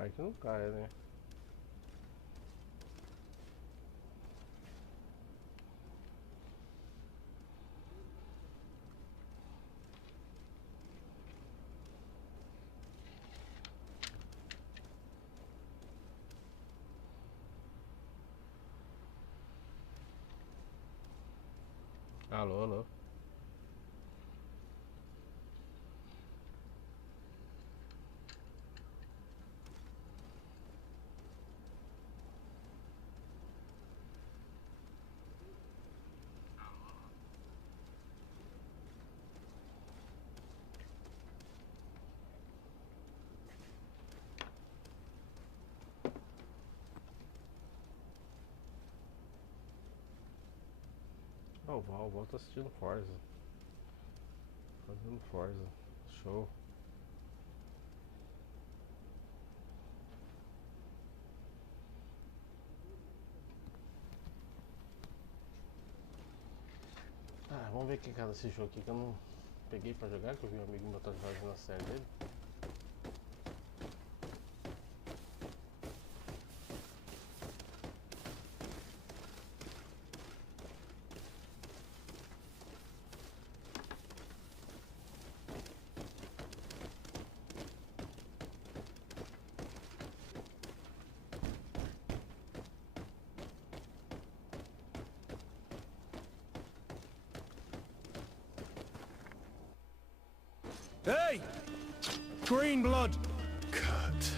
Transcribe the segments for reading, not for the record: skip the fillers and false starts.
Vai que não cai, né? Alô, alô. Oh, o Val tá assistindo Forza. Fazendo Forza. Show. Ah, vamos ver quem cada esse jogo aqui que eu não peguei pra jogar, que eu vi um amigo meu tá jogando a série dele. Hey! Green blood! Kurt.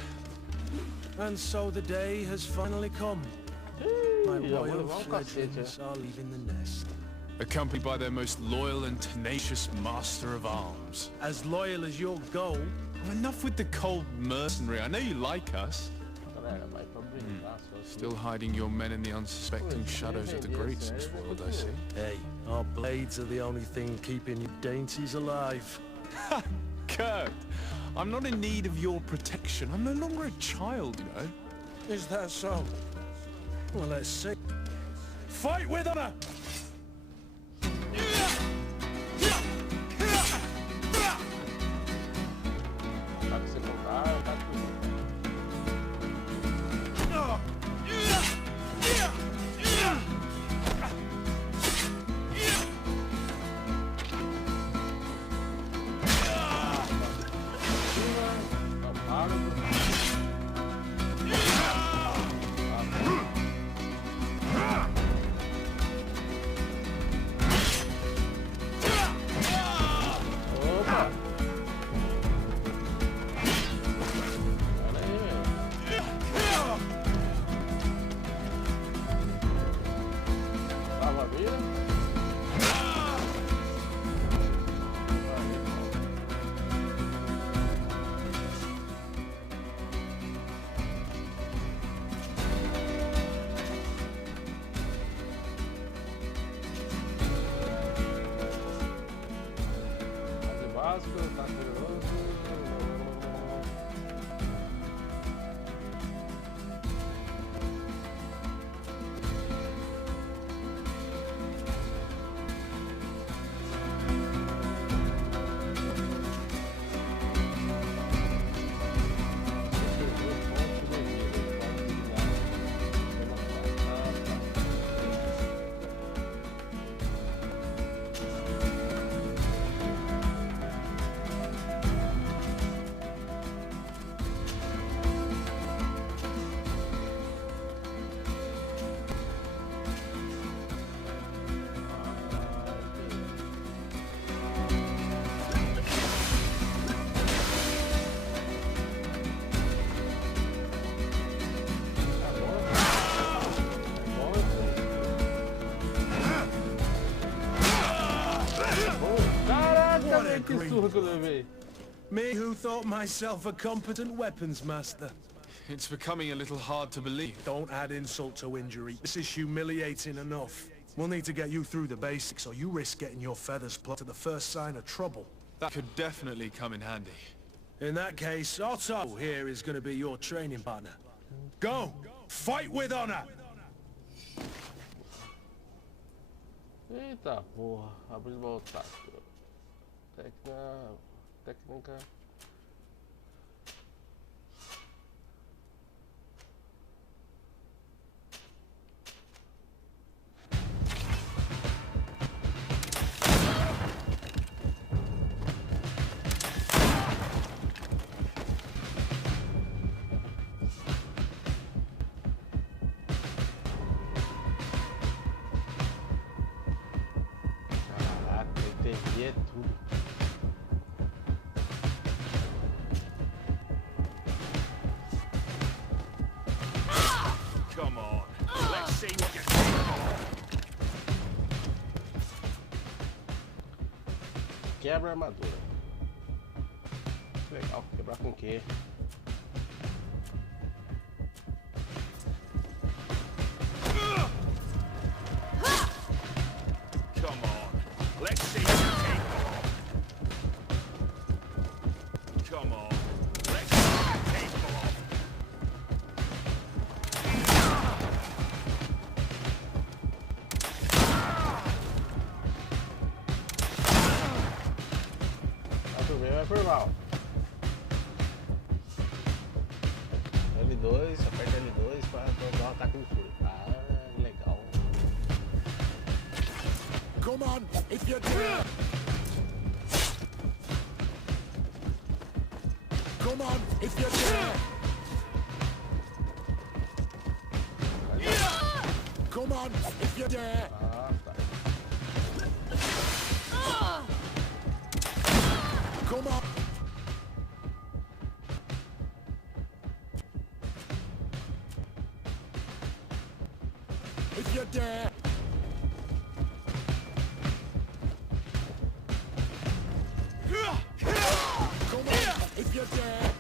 And so the day has finally come. My royal fledglings are leaving the nest. Accompanied by their most loyal and tenacious master of arms. As loyal as your goal. Well, enough with the cold mercenary. I know you like us. Still hiding your men in the unsuspecting shadows of the Great Six world, I see. Hey, our blades are the only thing keeping you dainties alive. Ha! Kurt! I'm not in need of your protection. I'm no longer a child, you know. Is that so? Well, let's see. Fight with honor! Me who thought myself a competent weapons master. It's becoming a little hard to believe. Don't add insult to injury. This is humiliating enough. We'll need to get you through the basics or you risk getting your feathers plucked at the first sign of trouble. That could definitely come in handy. In that case, Otto here is going to be your training partner. Go! Fight with honor! Eita porra, abrir e voltar. Técnica. quebra a armadura. Legal, quebrar com o quê? Come on, let's see you take off. Come on, let's see you take off. Tá bem, vai por mal. L2, aperta L2 para dar um ataque no furo. Ah, legal. Come on, if you dare. Come on, if you dare. Come on, if you dare. Ah, tá. Come on. If you dare. Come on, if you dare.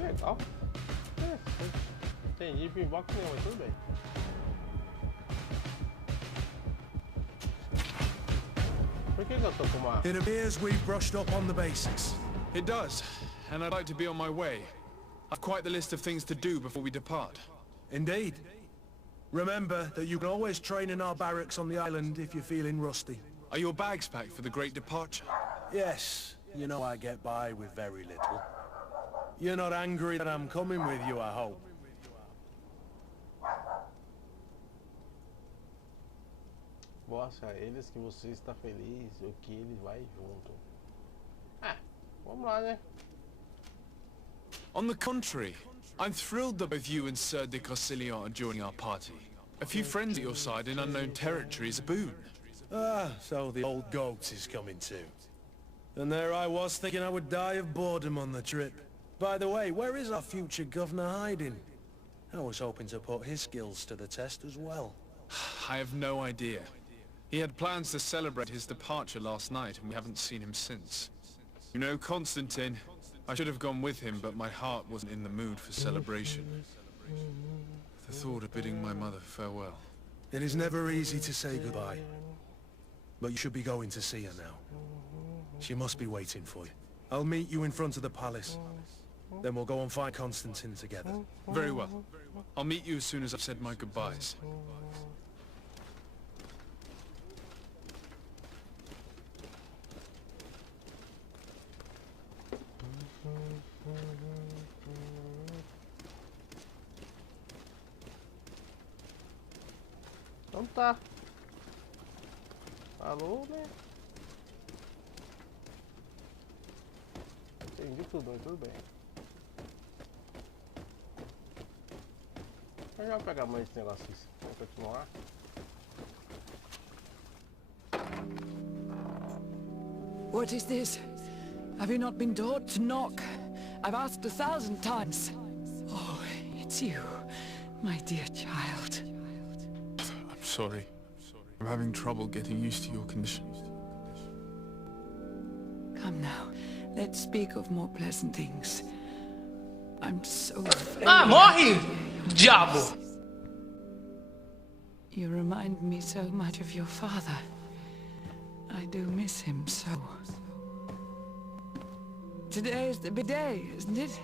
Legal. Entendi pinbox não, mas tudo bem. Por que eu tô com uma... It appears we've brushed up on the basics. It does, and I'd like to be on my way. I've quite the list of things to do before we depart. Indeed. Remember that you can always train in our barracks on the island if you're feeling rusty. Are your bags packed for the great departure? Yes, you know I get by with very little. You're not angry that I'm coming with you, I hope. Mostra a eles que você está feliz ou que ele vai junto. Ah, vamos lá, né? On the contrary, I'm thrilled that both you and Sir de Corsilion are joining our party. A few friends at your side in unknown territory is a boon. Ah, so the old goat is coming too. And there I was thinking I would die of boredom on the trip. By the way, where is our future governor hiding? I was hoping to put his skills to the test as well. I have no idea. He had plans to celebrate his departure last night, and we haven't seen him since. You know, Constantine, I should have gone with him, but my heart wasn't in the mood for celebration. The thought of bidding my mother farewell. It is never easy to say goodbye. But you should be going to see her now. She must be waiting for you. I'll meet you in front of the palace. Then we'll go and find Constantine together. Very well. I'll meet you as soon as I've said my goodbyes. Então tá. Alô, né? Entendi tudo, mas tudo bem. Eu já vou pegar mais esse negócio aqui. Vamos continuar. What is this? Have you not been taught to knock? I've asked 1,000 times. Oh, it's you, my dear child. I'm sorry. I'm having trouble getting used to your condition. Come now, let's speak of more pleasant things. I'm so Ah, morre, diabo! You remind me so much of your father. I do miss him so. Today is the big day, isn't it?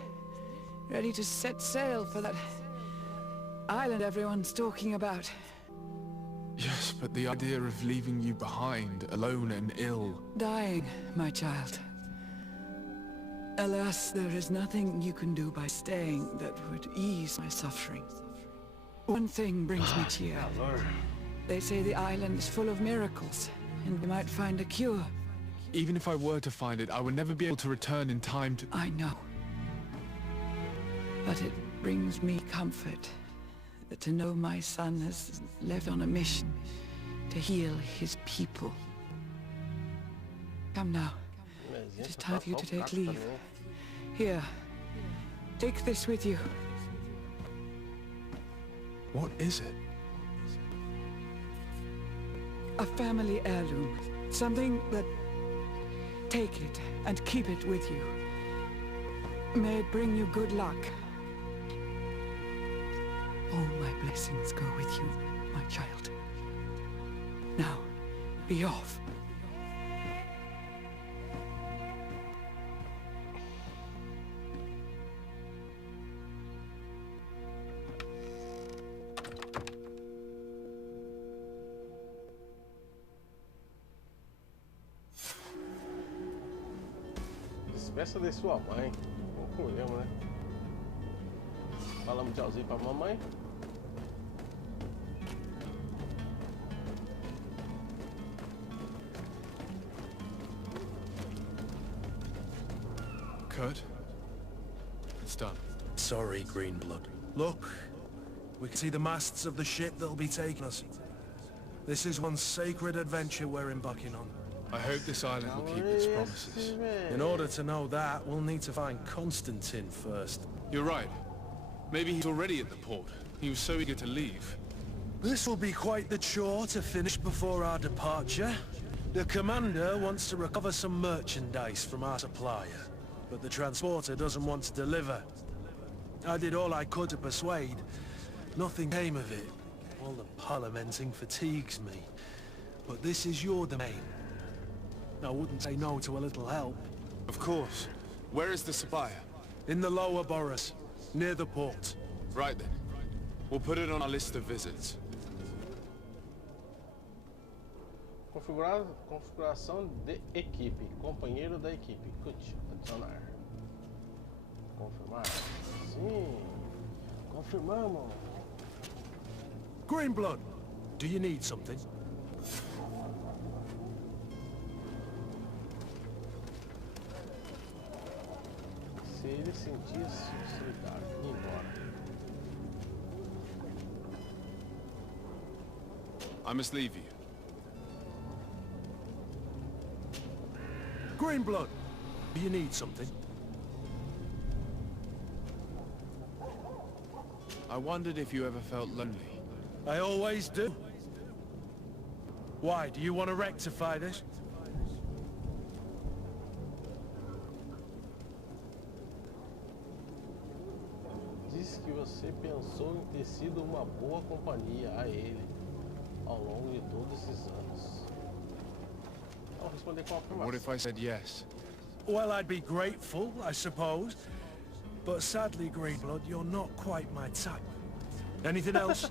Ready to set sail for that island everyone's talking about. Yes, but the idea of leaving you behind, alone and ill... Dying, my child. Alas, there is nothing you can do by staying that would ease my suffering. One thing brings me cheer. They say the island is full of miracles, and we might find a cure. Even if I were to find it, I would never be able to return in time to... I know. But it brings me comfort to know my son has left on a mission to heal his people. Come now. It is time for you to take leave. Here, take this with you. What is it? A family heirloom. Something that... Take it and keep it with you. May it bring you good luck. All my blessings go with you, my child. Now, be off. Despeça de sua mãe. Concluímos, né? Falamos tchauzinho pra mamãe. Kurt, it's done. Sorry, Greenblood. Look, we can see the masts of the ship that'll be taking us. This is one sacred adventure we're embarking on. I hope this island will keep its promises. In order to know that, we'll need to find Constantine first. You're right. Maybe he's already at the port. He was so eager to leave. This will be quite the chore to finish before our departure. The commander wants to recover some merchandise from our supplier, but the transporter doesn't want to deliver. I did all I could to persuade. Nothing came of it. All the parliamenting fatigues me. But this is your domain. I wouldn't say no to a little help. Of course. Where is the supplier? In the lower boroughs, near the port. Right then. We'll put it on our list of visits. Configuração de equipe. Companheiro da equipe. Adicionar. Confirmar. Sim. Confirmamos. Greenblood, do you need something? Se ele sentir-se solitário, ir embora. I must leave you. Greenblood, do you need something? I wondered if you ever felt lonely. I always do. Why, do you want to rectify this? Diz que você pensou em ter sido uma boa companhia a ele ao longo de todos esses anos. Vou responder com afirmação. What if I said yes? Well, I'd be grateful, I suppose. But sadly, Greenblood, you're not quite my type. Anything else?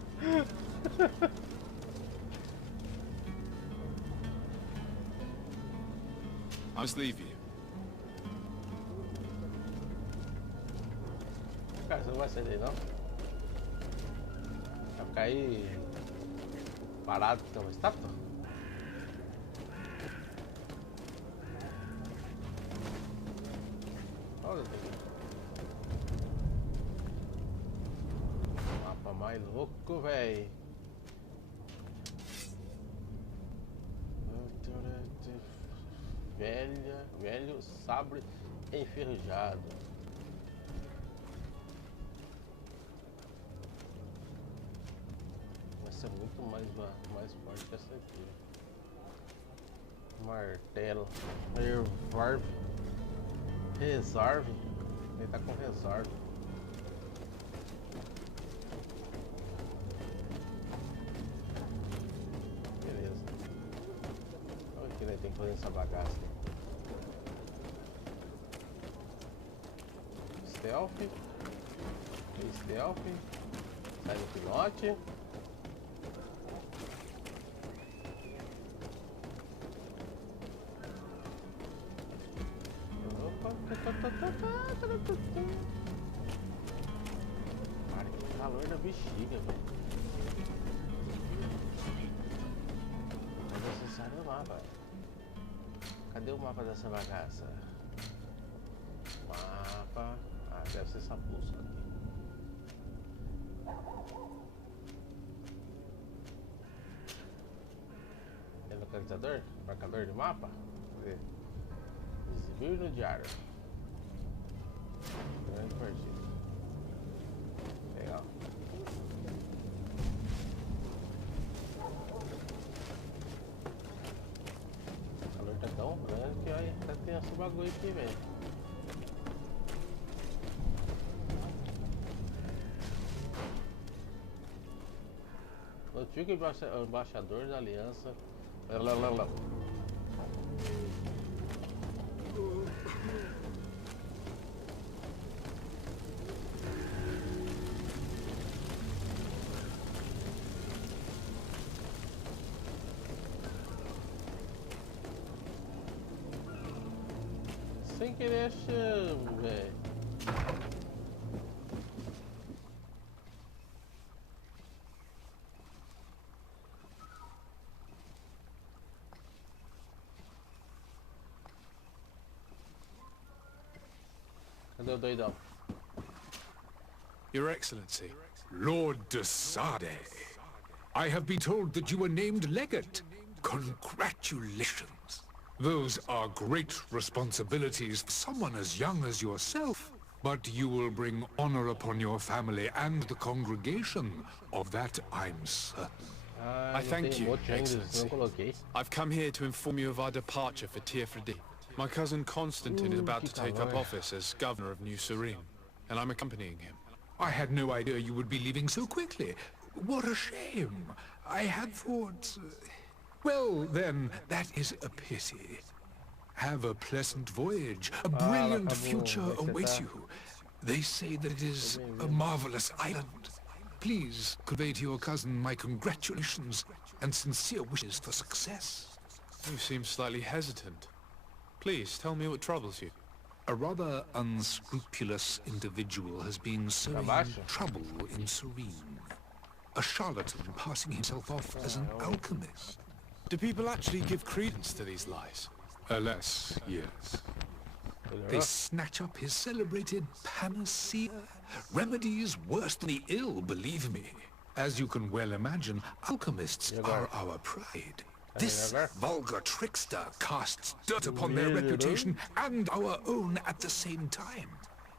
I must leave you. Cara, você não vai sair daí não? Vai ficar aí parado que tem uma estátua? Olha aqui. Mapa mais louco, véi. Velho sabre enferrujado. Vai ser muito mais forte que essa aqui. Martelo. Reserve. Ele tá com reserve. Beleza. Olha o que tem que fazer essa bagaça. Stealth. Stealth. Sai do pilote. Cara, que calor da bexiga, velho. É necessário o mapa. Cadê o mapa dessa bagaça? Mapa. Ah, deve ser essa bússola aqui. É localizador? Marcador de mapa? Cadê? Exibir no diário. Grande partida. Legal. bagulho aqui, velho. Notifique o embaixador da aliança. Lá. Sem querer achando, velho. Cadê o doidão? Your Excellency. Lord de Sade, I have been told that you were named legate. Congratulations. Those are great responsibilities for someone as young as yourself. But you will bring honor upon your family and the congregation. Of that I'm certain. I thank you, Excellency. I've come here to inform you of our departure for Tiefredi. My cousin Constantine is about to take up office as governor of New Serene, and I'm accompanying him. I had no idea you would be leaving so quickly. What a shame. I had thought... Well, then, that is a pity. Have a pleasant voyage. A brilliant future awaits you. They say that it is a marvelous island. Please convey to your cousin my congratulations and sincere wishes for success. You seem slightly hesitant. Please, tell me what troubles you. A rather unscrupulous individual has been sowing trouble in Serene. A charlatan passing himself off as an alchemist. Do people actually give credence to these lies? Alas, yes. They snatch up his celebrated panacea. Remedies worse than the ill, believe me. As you can well imagine, alchemists are our pride. This vulgar trickster casts dirt upon their reputation and our own at the same time.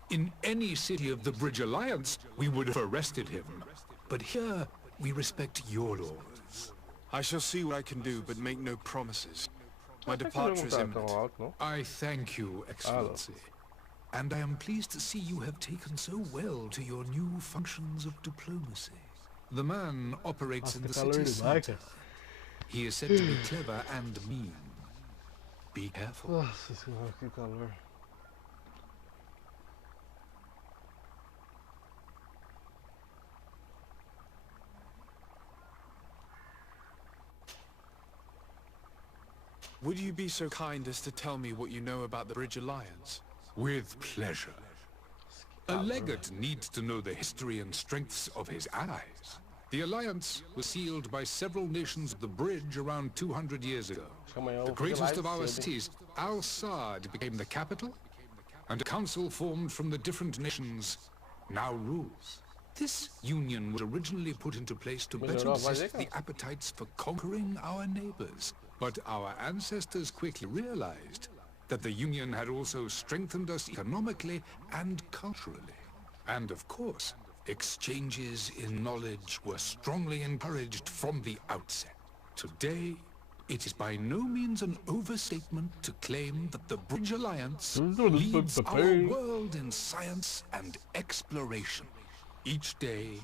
In any city of the Bridge Alliance, we would have arrested him. But here, we respect your laws. I shall see what I can do, but make no promises. My departure is imminent. I thank you, Excellency. And I am pleased to see you have taken so well to your new functions of diplomacy. The man operates in the city center. He is said to be clever and mean. Be careful. Nossa senhora, que calor. Would you be so kind as to tell me what you know about the Bridge Alliance? With pleasure. A legate needs to know the history and strengths of his allies. The alliance was sealed by several nations of the Bridge around 200 years ago. The greatest of our cities, Al-Sad, became the capital, and a council formed from the different nations now rules. This union was originally put into place to better resist the appetites for conquering our neighbors. But our ancestors quickly realized that the Union had also strengthened us economically and culturally. And of course, exchanges in knowledge were strongly encouraged from the outset. Today, it is by no means an overstatement to claim that the Bridge Alliance leads our world in science and exploration. Each day,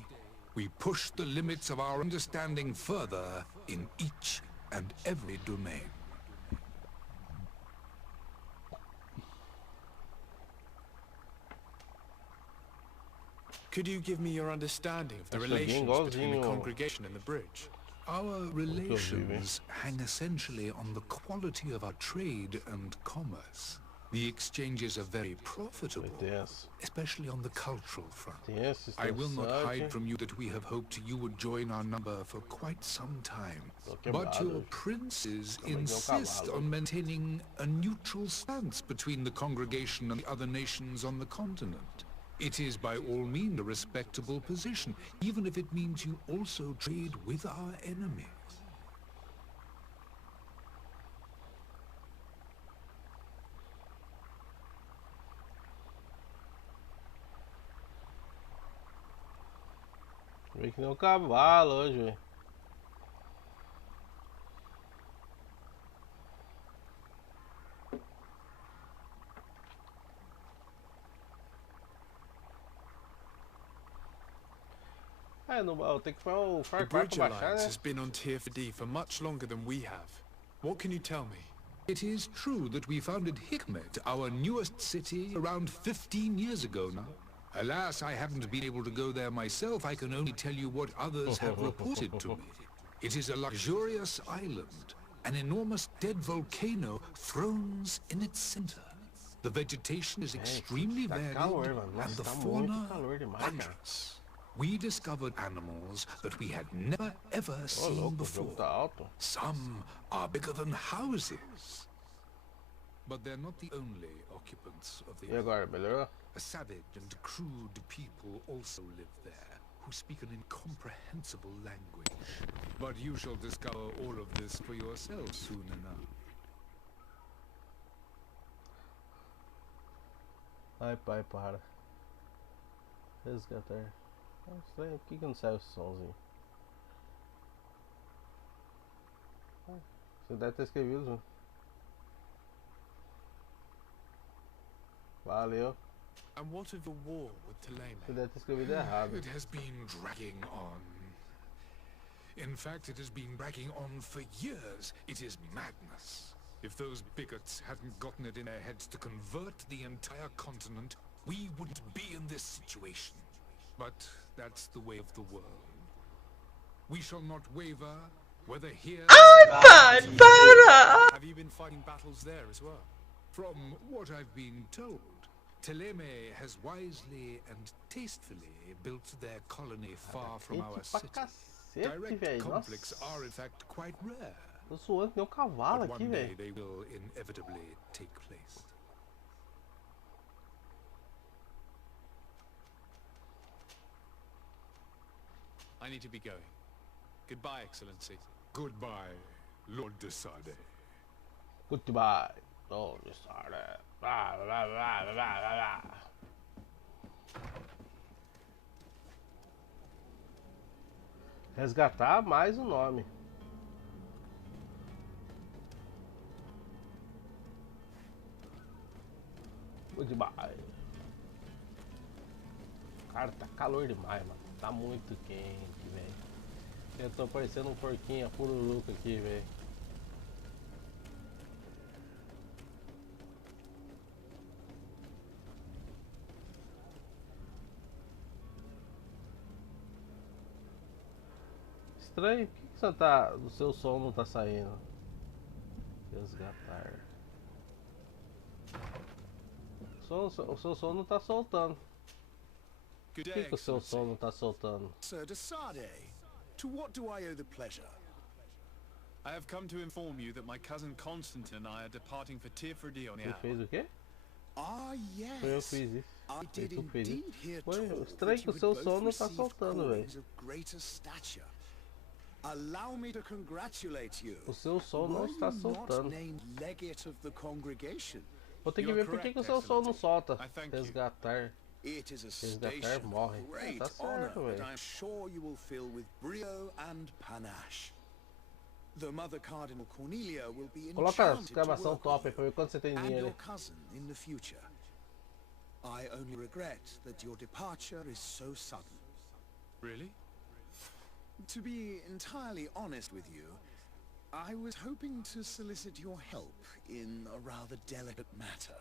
we push the limits of our understanding further in each and every domain. Could you give me your understanding of the relations between the congregation and the bridge? Our relations hang essentially on the quality of our trade and commerce. The exchanges are very profitable, especially on the cultural front. I will not hide from you that we have hoped you would join our number for quite some time. But your princes insist on maintaining a neutral stance between the congregation and the other nations on the continent. It is by all means a respectable position, even if it means you also trade with our enemies. Vem que nem um cavalo hoje, velho. Ah, eu tenho que fazer o The Far Cry Bridge pra baixar, Alliance né? has been on Tier 4D for much longer than we have. What can you tell me? It is true that we founded Hikmet, our newest city, around 15 years ago now. Alas, I haven't been able to go there myself. I can only tell you what others have reported to me. It is a luxurious island. An enormous dead volcano thrones in its center. The vegetation is extremely varied, and the fauna wondrous. We discovered animals that we had never ever seen before. Some are bigger than houses. But they're not the only occupants of the E agora, melhorou? A savage and crude people also live there, who speak an incomprehensible language. But you shall discover all of this for yourself soon enough. Ai, pai, para. Resgatar. É estranho, por que não sai o somzinho? Você deve ter escrevido, João. Valeu. And what of the war with Thélème? Você deve ter escrevido errado. It has been dragging on. In fact, it has been dragging on for years. It is madness. If those bigots hadn't gotten it in their heads to convert the entire continent, we wouldn't be in this situation. But that's the way of the world. We shall not waver, whether here... Have you been fighting battles there as well? From what I've been told, Thélème has wisely and tastefully built their colony far from our city. Direct conflicts are in fact quite rare. Tô suando que nem um cavalo But aqui, one day velho. they will inevitably take place. I need to be going. Goodbye, Excellency. Goodbye, Lord de Sade. Goodbye. Oh, just started. Blá, blá, blá, blá, blá, blá. Resgatar mais o nome. Goodbye. Cara, tá calor demais, mano. Tá muito quente, velho. Eu tô parecendo um porquinho pururuca aqui, velho. Estranho, por que você tá. O seu som não tá saindo? Resgatar. O seu som não tá soltando. Good Por day, que o seu Excellency. som não tá soltando? Sir de Sade, to what do I owe the pleasure? I have come to inform you that my cousin Constantine and I are departing for Tier 4D on the Ele hour. fez o quê? Ah, Foi eu yes. que fiz isso. I did Tu fez indeed isso. hear Foi talk estranho that que o you seu had som both não tá received soltando, velho. callings of greater stature. Allow me to congratulate you. O seu som não Were está you not soltando. named legate of the congregation? Vou ter que You ver are por que correct, o seu som não Excellency. solta. I thank you. Resgatar. It is a Resgatar station morre. of great Tá honor certo, that velho. I'm sure you will fill with brio and panache. The Mother Cardinal Cornelia will be Coloca a enchanted to exclamação work top aí with pra ver quanto você tem you and dinheiro. your cousin in the future. I only regret that your departure is so sudden. Really? To be entirely honest with you, I was hoping to solicit your help in a rather delicate matter.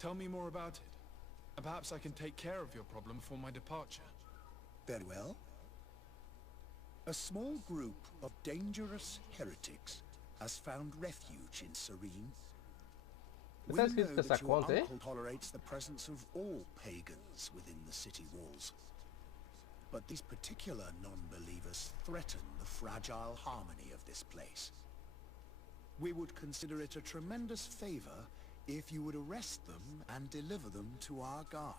Tell me more about it. And perhaps I can take care of your problem before my departure. Very well. A small group of dangerous heretics has found refuge in Serene. We Tá escrito know que essa that your conta, hein? uncle tolerates the presence of all pagans within the city walls. But these particular non-believers threaten the fragile harmony of this place. We would consider it a tremendous favor if you would arrest them and deliver them to our guard.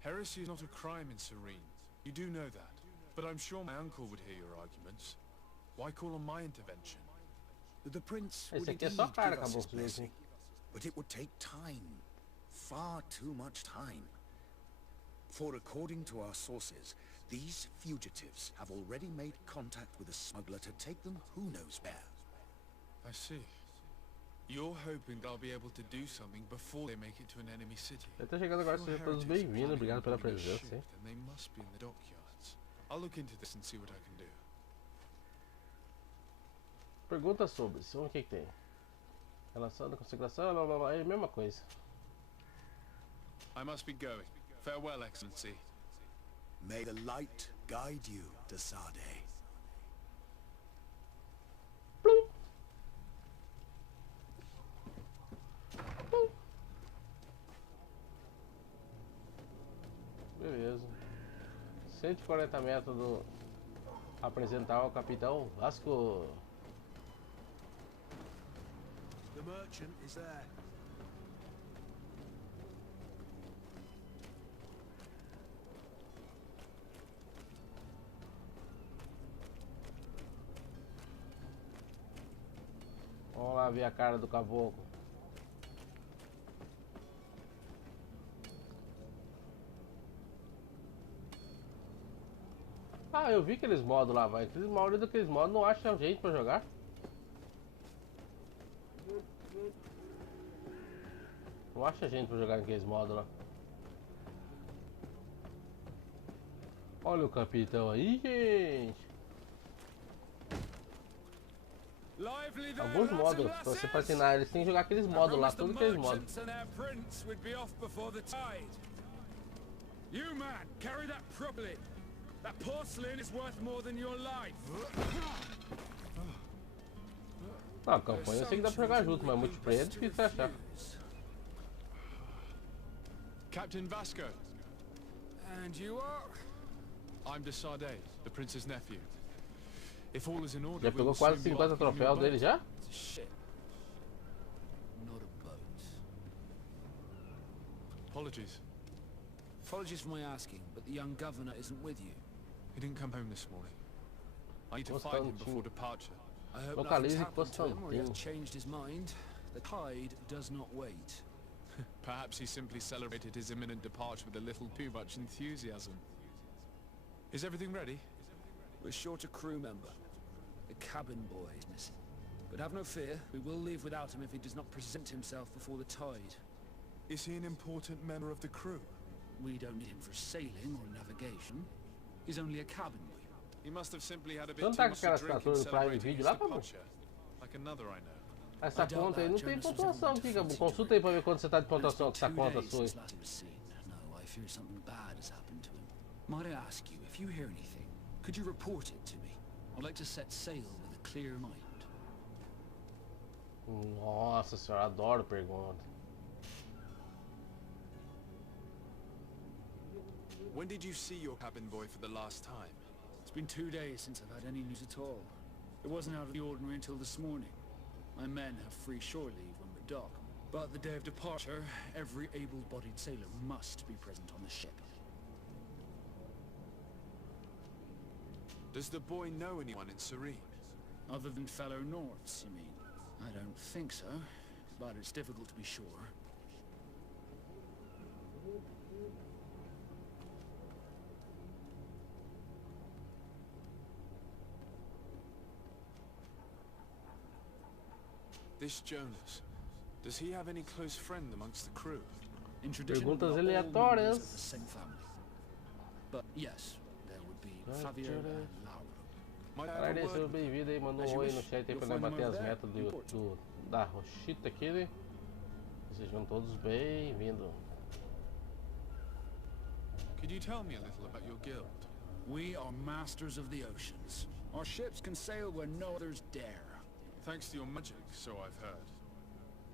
Heresy is not a crime in Serene. You do know that. But I'm sure my uncle would hear your arguments. Why call on my intervention? The prince Esse would aqui é indeed só cara, give us his acabou blessing, but it would take time. Far too much time. For according to our sources, these fugitives have already made contact with a smuggler to take them who knows where. I see. You're hoping that I'll be able to do something before they make it to an enemy city. Eu tô chegando agora, If sejam your todos heretics are bem-vindos. planning Obrigado on pela boarding a presença, ship, hein? then they must be in the dockyards. I'll look into this and see what I can do. Pergunta sobre, o que tem? Relação da consagração, blá blá blá, é a mesma coisa. I must be going. Farewell, Excellency. May the light guide you to Sade. Beleza. 140 metros do apresentar ao capitão Vasco. The merchant is there. Vamos lá ver a cara do caboclo. Ah, eu vi aqueles modos lá, vai. A maioria daqueles modos não acha jeito pra jogar. Não acha gente pra jogar aqueles modos lá. Olha o capitão aí, gente. Alguns modos, pra você patinar, eles têm que jogar aqueles modos lá, todos aqueles modos. You man, carry that properly. That porcelain is worth more than your life. Ah, campanha eu sei que dá pra jogar junto, mas multiplayer é difícil de achar. Captain Vasco. And you are? I'm de Sade, the prince's nephew. If all is in order, Já pegou quase 50 troféus dele já? Shit. Not a boat. Apologies. Apologies for my asking, but the young governor isn't with you. He didn't come home this morning. I need to find him before departure. I hope Localize nothing's happened to him or he has Constantino. changed his mind. The tide does not wait. Perhaps he simply celebrated his imminent departure with a little too much enthusiasm. Is everything ready? We're short a crew member. The cabin boy is missing. But have no fear, we will leave without him if he does not present himself before the tide. Is he an important member of the crew? We don't need him for sailing or navigation. He's only a cabin boy. He must have simply had a bit Não too tá com much to aquelas drink in capturas do Prime celebrating Video his lá, Pablo? departure. Like another I know. Essa conta aí não tem pontuação aqui, Gabu. Consulta aí pra ver quanto você tá de pontuação com essa conta sua. No, I fear something bad has happened to him. Might I ask you, if you hear anything, could you report it to me? I'd like to set sail with a clear mind. Nossa senhora, adoro pergunta. When did you see your cabin boy for the last time? It's been 2 days since I've had any news at all. It wasn't out of the ordinary until this morning. My men have free shore leave when we dock. But the day of departure, every able-bodied sailor must be present on the ship. Does the boy know anyone in Serene? Other than fellow Norths, you mean? I don't think so, but it's difficult to be sure. This Jonas, does he have any close friend amongst the crew? In tradition, Perguntas we are all aleatórias. members of the same family. But yes, there would be Fabio and Lauro. Might I have Caralho, a seja word? bem-vindo aí, mandou um oi no chat aí pra nós bater as metas da Rochita aqui, né? Sejam todos bem-vindos. Could you tell me a little about your guild? We are masters of the oceans. Our ships can sail where no others dare. Thanks to your magic, so I've heard.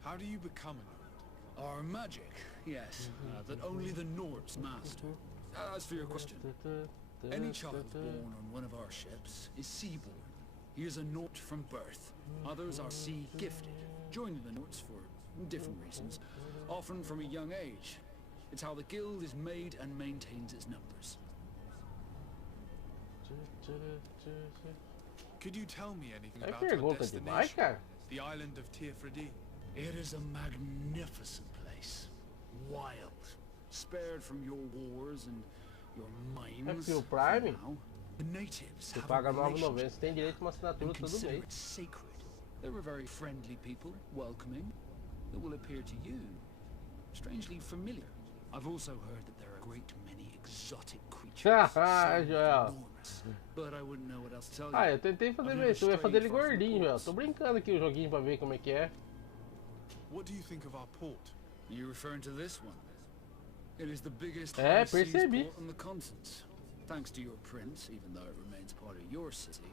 How do you become a Nord? Our magic, yes, that only the Nords master. As for your question, any child born on one of our ships is seaborn. He is a Nord from birth. Others are sea-gifted, joining the Nords for different reasons, often from a young age. It's how the guild is made and maintains its numbers. Could you tell me anything É about our pergunta demais, destination? cara. The island of Tirfredi. It is a magnificent place. Wild. Spared from your wars and your mines. Nephew Prime? Now, the natives Você have paga a relationship R$9,90, você tem direito a uma assinatura and todo consider mês. it sacred. They're a very friendly people, welcoming, that will appear to you strangely familiar. I've also heard that there are a great many exotic creature. Ah, Joel. But I wouldn't know what else to tell you. Ah, eu tentei fazer isso, eu ia fazer ele gordinho, Joel. Tô brincando aqui o joguinho pra ver como é que é. What do you think of our port? Are you referring to this one? It is the biggest É, high seas percebi. port on the continent. Thanks to your prince, even though it remains part of your city,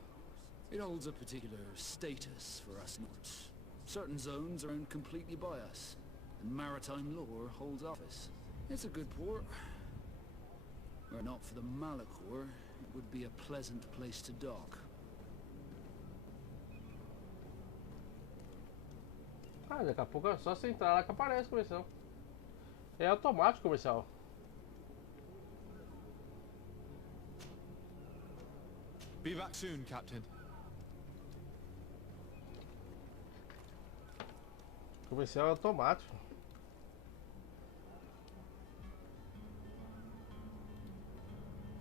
it holds a particular status for us Nords. Certain zones are owned completely by us, and maritime law holds office. It's a good port. Were it not for the Malachor, it would be a pleasant place to dock. Ah, daqui a pouco é só você entrar lá que aparece comercial. É automático comercial. Be back soon, Captain. Comercial é automático.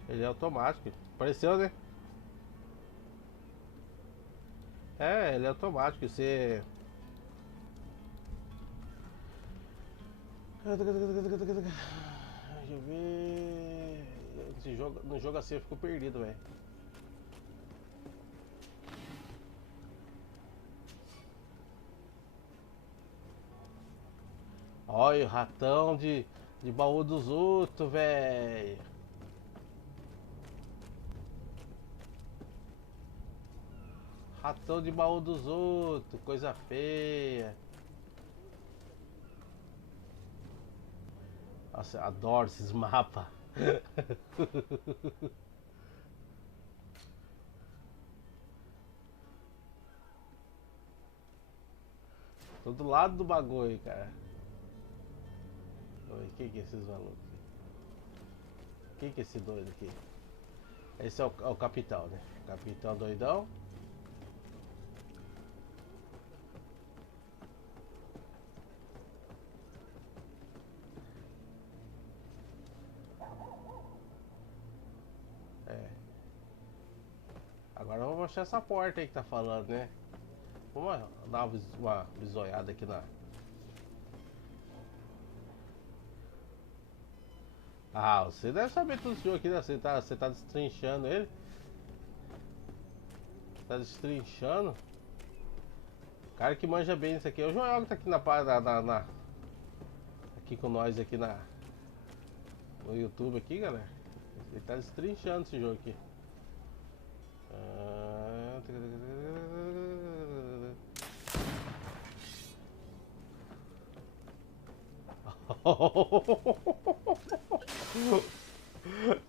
Ele é automático. Apareceu, né? É, ele é automático. Você... Deixa eu ver... No jogo assim eu fico perdido, velho. Olha o ratão de baú dos outros, velho. Ratão de baú dos outros, coisa feia. Nossa, eu adoro esses mapas. Tô do lado do bagulho, cara. Oi, quem que é esses malucos aqui? Quem que é esse doido aqui? Esse é o capitão, né? Capitão doidão. É. Agora vamos mostrar essa porta aí que tá falando, né? Vamos dar uma bisoiada aqui na... Ah, você deve saber tudo isso aqui, né? Você tá destrinchando ele. Tá destrinchando. O cara que manja bem isso aqui é o Joel que tá aqui aqui com nós aqui no YouTube aqui, galera. Ele tá destrinchando esse jogo aqui.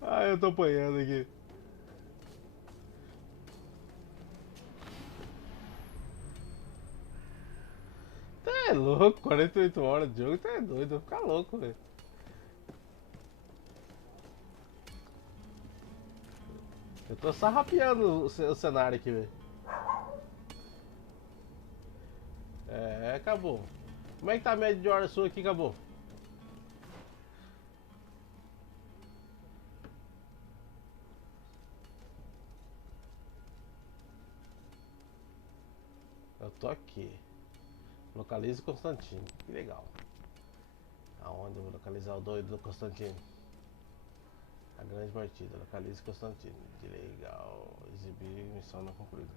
Ah, eu tô apanhando aqui. Tá é louco, 48 horas de jogo, tá é doido, eu vou ficar louco, velho. Eu tô sarrapeando o cenário aqui, velho. É, acabou. Como é que tá a média de hora sua aqui, acabou? Eu tô aqui. Localize Constantino. Que legal. Aonde eu vou localizar o doido do Constantino? A grande partida. Localize Constantino. Que legal. Exibir missão não concluída.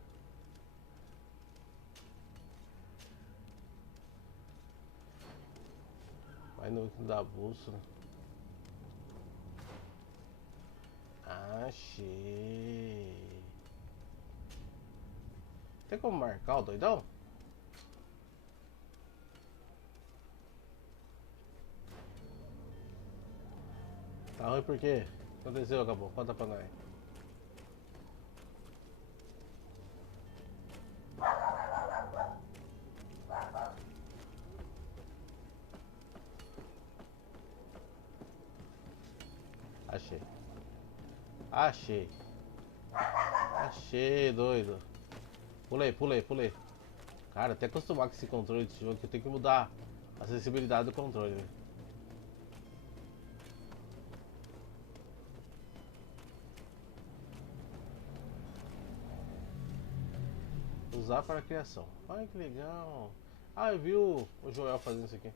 Vai no item da bússola. Achei. Tem como marcar o doidão? Tá ruim por quê? O que aconteceu, acabou? Conta pra nós. Achei. Achei. Achei, doido. Pulei, pulei, pulei. Cara, até acostumar com esse controle desse jogo que eu tenho que mudar a sensibilidade do controle, velho. Usar para a criação. Ai, que legal. Ah, eu vi o Joel fazendo isso aqui.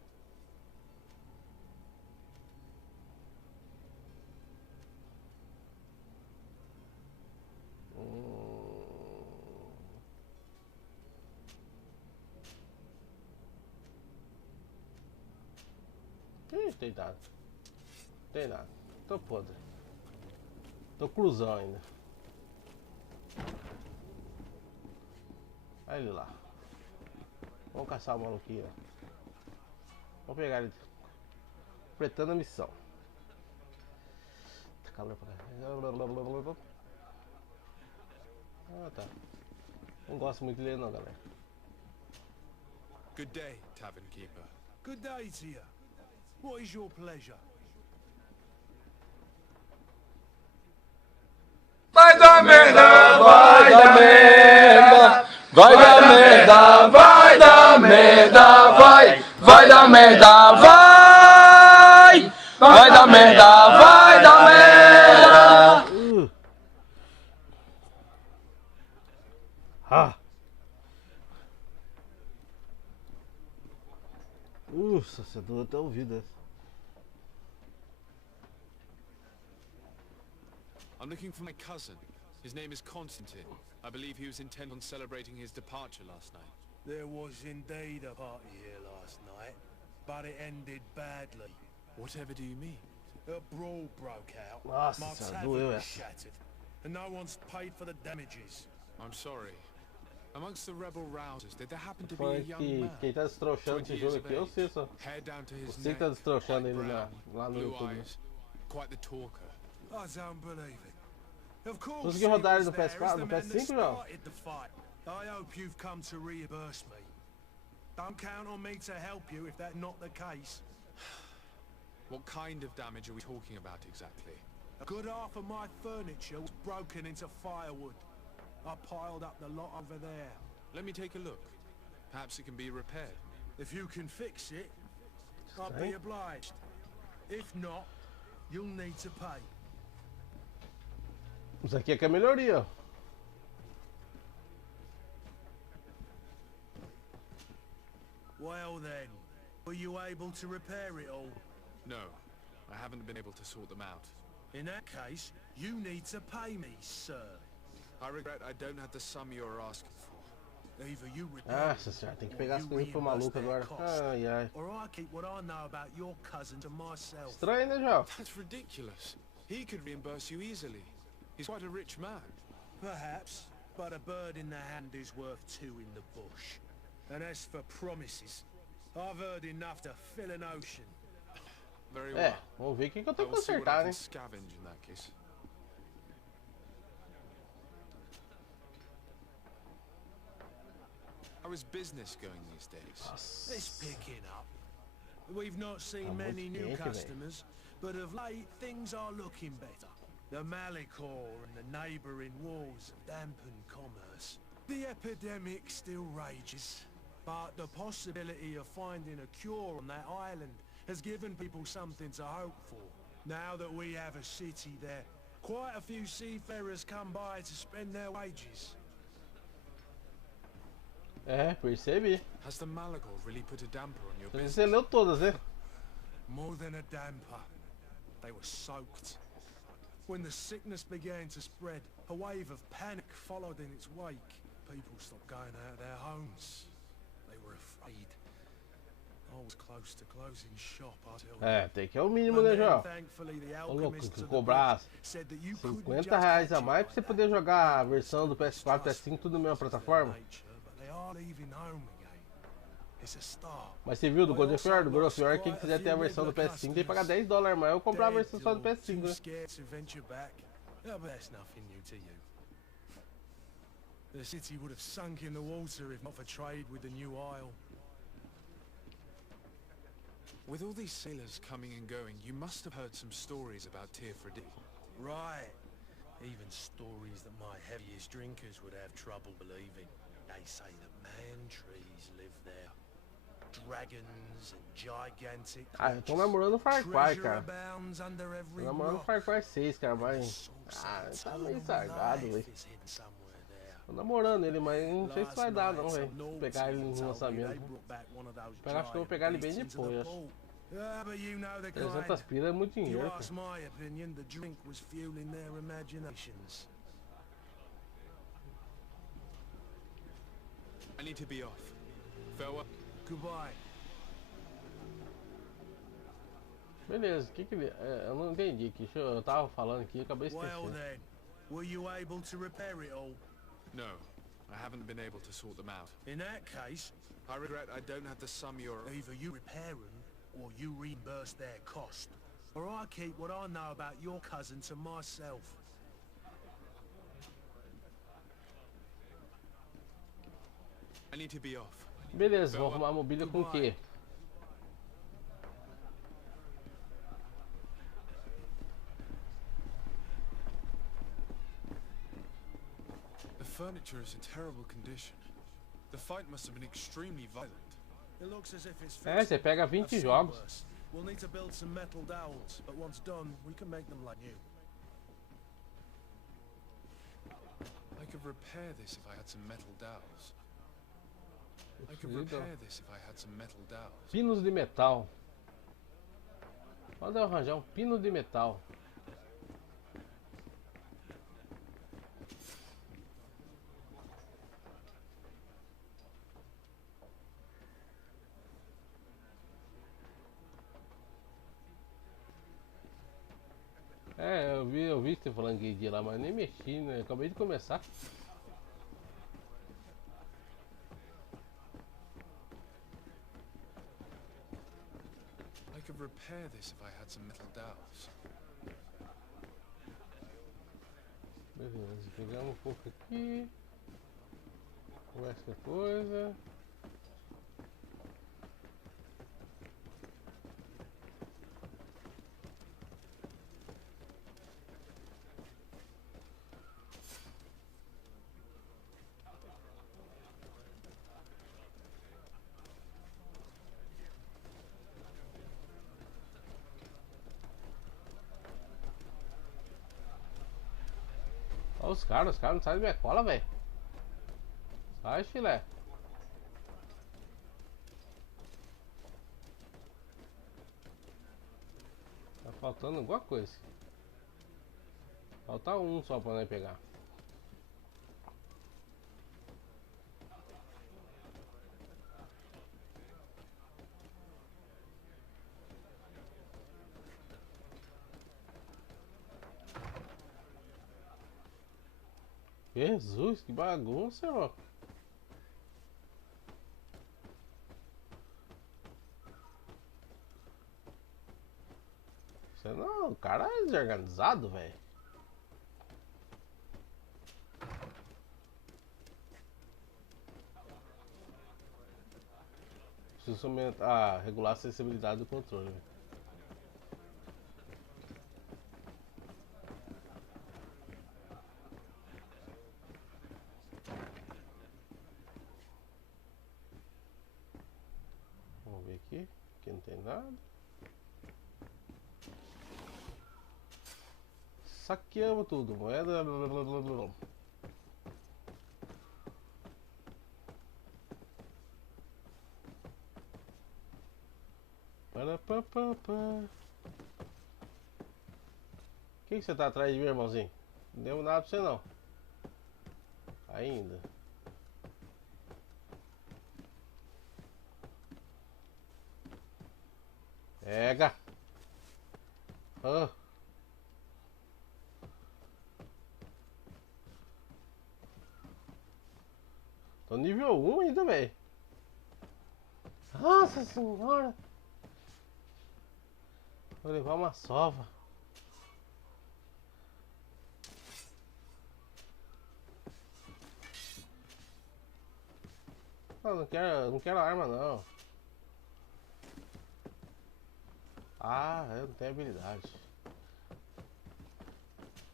tem nada. Não tem nada. Tô podre. Tô cruzão ainda. Olha ele lá. Vamos caçar o maluquinho. Vamos pegar ele. Completando a missão. Calma pra cá. Ah, tá. Não gosto muito de ler não, galera. Good day, tavern keeper. Good day to you. What is your pleasure? Vai dar merda, vai dar merda. Vai dar merda, vai dar merda, vai. Vai dar merda, vai. Vai dar merda, vai dar merda. Ah. Você deu até ouvido essa. I'm looking for my cousin. His name is Constantine. I believe he was intent on celebrating his departure last night. There was indeed a party here last night, but it ended badly. Whatever do you mean? A brawl broke out. Nossa, My doeu tavern was essa. shattered, and no one's paid for the damages. I'm sorry. Amongst the rebel rousers, did there happen to be a Foi young que man? quem tá destrouxando 20 esse years jogo of aqui, eu age, sei só. hair down to his Você que neck, tá destrouxando light ele brown, lá no blue YouTube. eyes, quite the talker. I don't believe it. Of course, Conseguiu rodar ele he no was there as PS4, the no man that PS5 já? started the fight. I hope you've come to reimburse me. Don't count on me to help you if that's not the case. What kind of damage are we talking about exactly? A good half of my furniture was broken into firewood. I piled up the lot over there. Let me take a look. Perhaps it can be repaired. If you can fix it, I'll be obliged. If not, you'll need to pay. Isso aqui é que é melhoria, ó. Well then, were you able to repair it all? No, I haven't been able to sort them out. In that case, you need to pay me, sir. I regret I don't have the sum you're asking for. Either you repair Nossa senhora, tem que pegar as or you coisas pro reimburse maluco their agora. cost. Ai, ai. Or I keep what I know about your cousin to myself. Estranho, né, João? That's ridiculous. He could reimburse you easily. He's quite a rich man. Perhaps, but a bird in the hand is worth two in the bush. And as for promises, I've heard enough to fill an ocean. Very É, well. vamos ver o que eu I tenho que will see what I consertar, can né? scavenge in that case. How is business going these days? It's picking up. We've not seen Tá many muito new quente, velho. customers, but of late things are looking better. The Malicor and the neighbouring wars have dampened commerce. The epidemic still rages, but the possibility of finding a cure on that island has given people something to hope for. Now that we have a city there, quite a few seafarers come by to spend their wages. É, percebi. Has the Malagor really put a damper on your business? Você leu todas, né? More than a damper. They were soaked. When the sickness began to spread, a wave of panic followed in its wake. People stopped going out of their homes. They were afraid. I was close to closing shop, I tell you. É, tem que é o mínimo, né, João? Thankfully, the Ô, louco, alchemists que of the cobrar bridge said that you couldn't R$50 just a catch mais it pra você like poder that. jogar a versão do PS4, PS5, tudo na mesma plataforma. But they are leaving home again. It's a start. Mas você viu do God of War, do God of War, quem quiser ter a versão do PS5 tem que pagar $10 mais. Eu comprar a versão só do PS5, Too né? scared to venture back. Yeah, but that's nothing new to you. The city would have sunk in the water if not for trade with the new isle. With all these sailors coming and going, you must have heard some stories about Tearfredi. Right. Even stories that my heaviest drinkers would have trouble believing. They say that man-trees live there. Dragons and gigantic Ah, eu tô namorando o Far Cry, treasure cara. abounds under Tô every namorando o rock. Far Cry 6, cara, mas... Source Ah, of tá meio eternal sargado, life velho. is hidden somewhere there. Tô namorando ele, mas não sei se vai Last dar night, não, some velho. Nords Pegar ele no told me they lançamento. brought back one of those Eu acho que eu vou pegar ele bem giant beasts into depois, the acho. pool. Ah, but you know the 300 kind. pila é muito If you dinheiro, ask cara. my opinion, the drink was fueling their imaginations. I need to be off. Farewell. Goodbye. Beleza, o que que ele... eu não entendi aqui. Eu tava falando aqui e acabei Well esquecendo. then, were you able to repair it all? No, I haven't been able to sort them out. In that case, I regret I don't have the sum you're... either you repair them, or you reimburse their cost. Or I keep what I know about your cousin to myself. I need to be off. Beleza, vou arrumar a mobília com o quê? The furniture is in terrible condition. The fight must have been extremely violent. It looks as if it's Você pega 20 jogos. worse. We'll need to build some metal dowels, but once done, we can make them like new. I could repair this if I had some metal dowels. I could repair this if I had some metal dowels. Pinos de metal. Pode arranjar um pino de metal. Eu vi você falando que dia lá, mas nem mexi, né? Acabei de começar. I could repair this if I had some metal dowels. Beleza, pegamos um pouco aqui. Essa coisa. Olha os caras não saem da minha cola, velho. Sai, filé. Tá faltando alguma coisa. Falta um só pra nós pegar. Jesus, que bagunça, ó. Você não, o cara é desorganizado, velho. Preciso aumentar, regular a sensibilidade do controle. Vamos ver aqui, aqui não tem nada. Saqueamos tudo, moeda, blá, blá, blá, blá, blá. O que você tá atrás de mim, irmãozinho? Não deu nada pra você não. Ainda. Pega. Ah. Tô nível 1 ainda, velho. Nossa senhora. Vou levar uma sova. Não quero arma não. Ah, eu não tenho habilidade.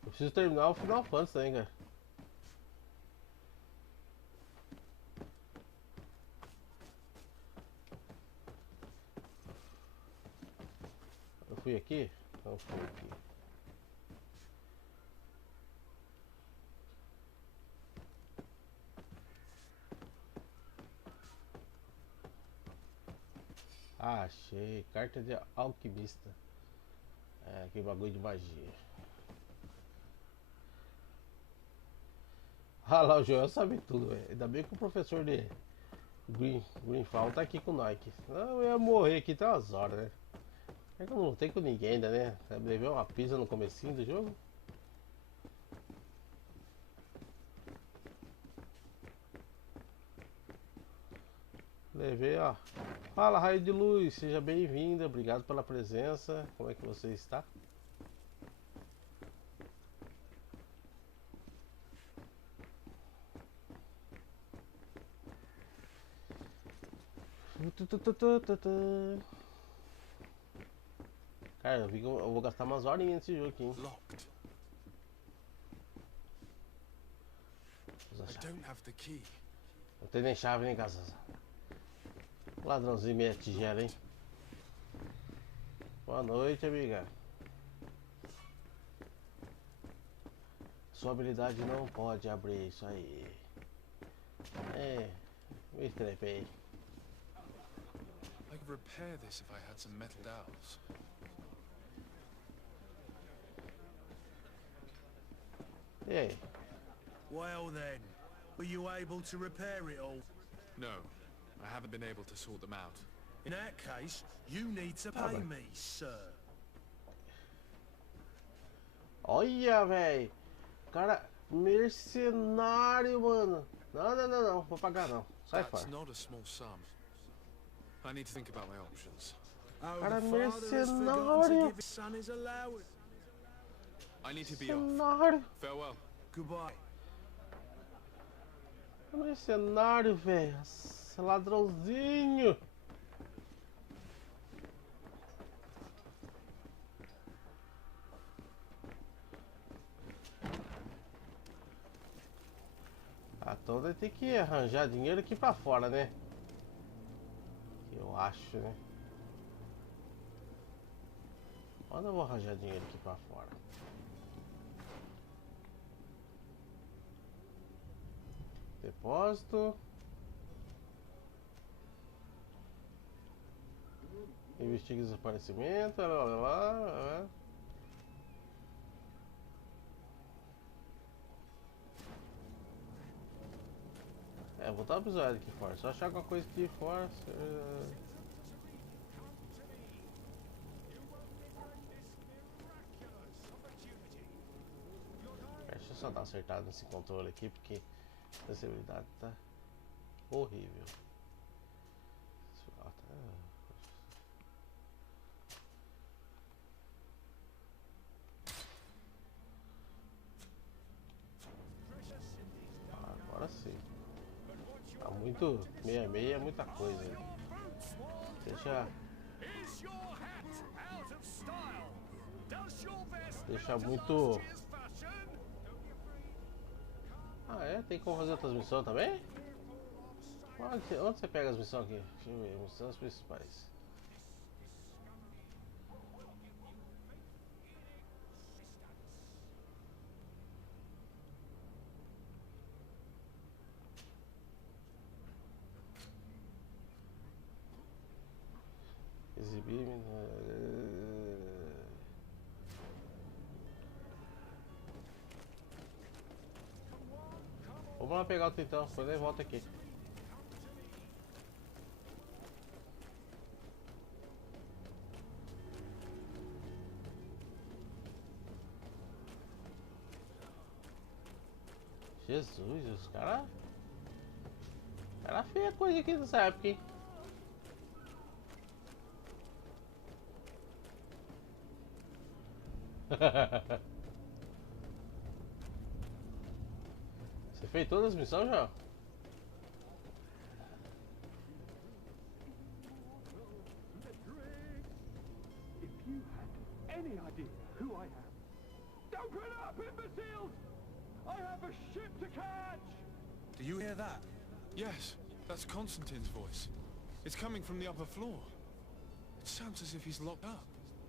Eu preciso terminar o Final Fantasy também, cara. Eu fui aqui? Não fui aqui. Ah, achei. Carta de alquimista. É, que bagulho de magia. Ah lá, o Jonas sabe tudo, velho. Ainda bem que o professor de GreedFall tá aqui com nós. Não, eu ia morrer aqui até umas horas, né? É que eu não lutei com ninguém ainda, né? Eu levei uma pisa no comecinho do jogo. Levei, ó. Fala, raio de luz, seja bem-vinda, obrigado pela presença. Como é que você está? Cara, eu vi que eu vou gastar umas horinhas nesse jogo aqui, hein? Não tem nem chave nem casa. Ladrãozinho meia tigela, hein? Boa noite, amiga. Sua habilidade não pode abrir isso aí. É, me estrepei. I could repair this if I had some metal dowels. E aí? Well then, were you able to repair it all? No, I haven't been able to sort them out. In that case, you need to pay me, sir. Olha, velho. Cara, mercenário, mano. Não. Vou pagar não. Sai fora. That's not a small sum. I need to think about my options. Cara, mercenário. I need to be off. Mercenário. Farewell. Goodbye. Mercenário, velho. Ladrãozinho. Ah, então vai ter que arranjar dinheiro aqui pra fora, né? Eu acho, né? Onde eu vou arranjar dinheiro aqui pra fora? Depósito. Investigue desaparecimento. Lá. É, vou dar um episódio aqui fora. Só achar alguma coisa aqui fora. Deixa eu só dar uma acertada nesse controle aqui, porque a sensibilidade tá horrível. Agora sim. Tá muito. 66 é muita coisa. Deixa muito. Ah, é? Tem como fazer outras missões também? Onde você pega as missões aqui? Deixa eu ver, missões principais. Exibir. Vamos lá pegar o tritão, depois ele volta aqui. Jesus, os caras. Cara feia coisa aqui nessa época, hein? Você fez todas as missões já? Do you hear that? Yes, that's Constantine's voice. It's coming from the upper floor. It sounds as if he's locked up.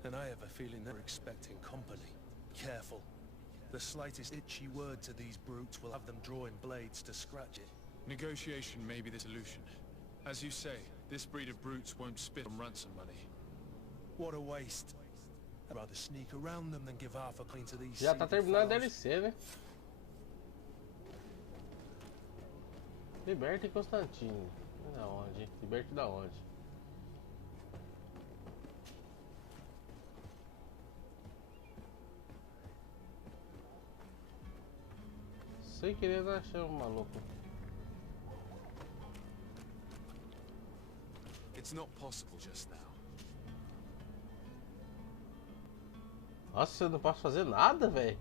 And I have a feeling they're expecting company. Careful. The slightest itchy word to these brutes will have them drawing blades to scratch it. Negotiation may be the solution. As you say, this breed of brutes won't spit on ransom money. What a waste. I'd rather sneak around them than give half a clean to these. Já tá terminando a DLC, né? Liberte Constantine. Da onde? Liberte da onde? Sem querer nós achamos um maluco. It's not possible just now. Nossa, eu não posso fazer nada, velho.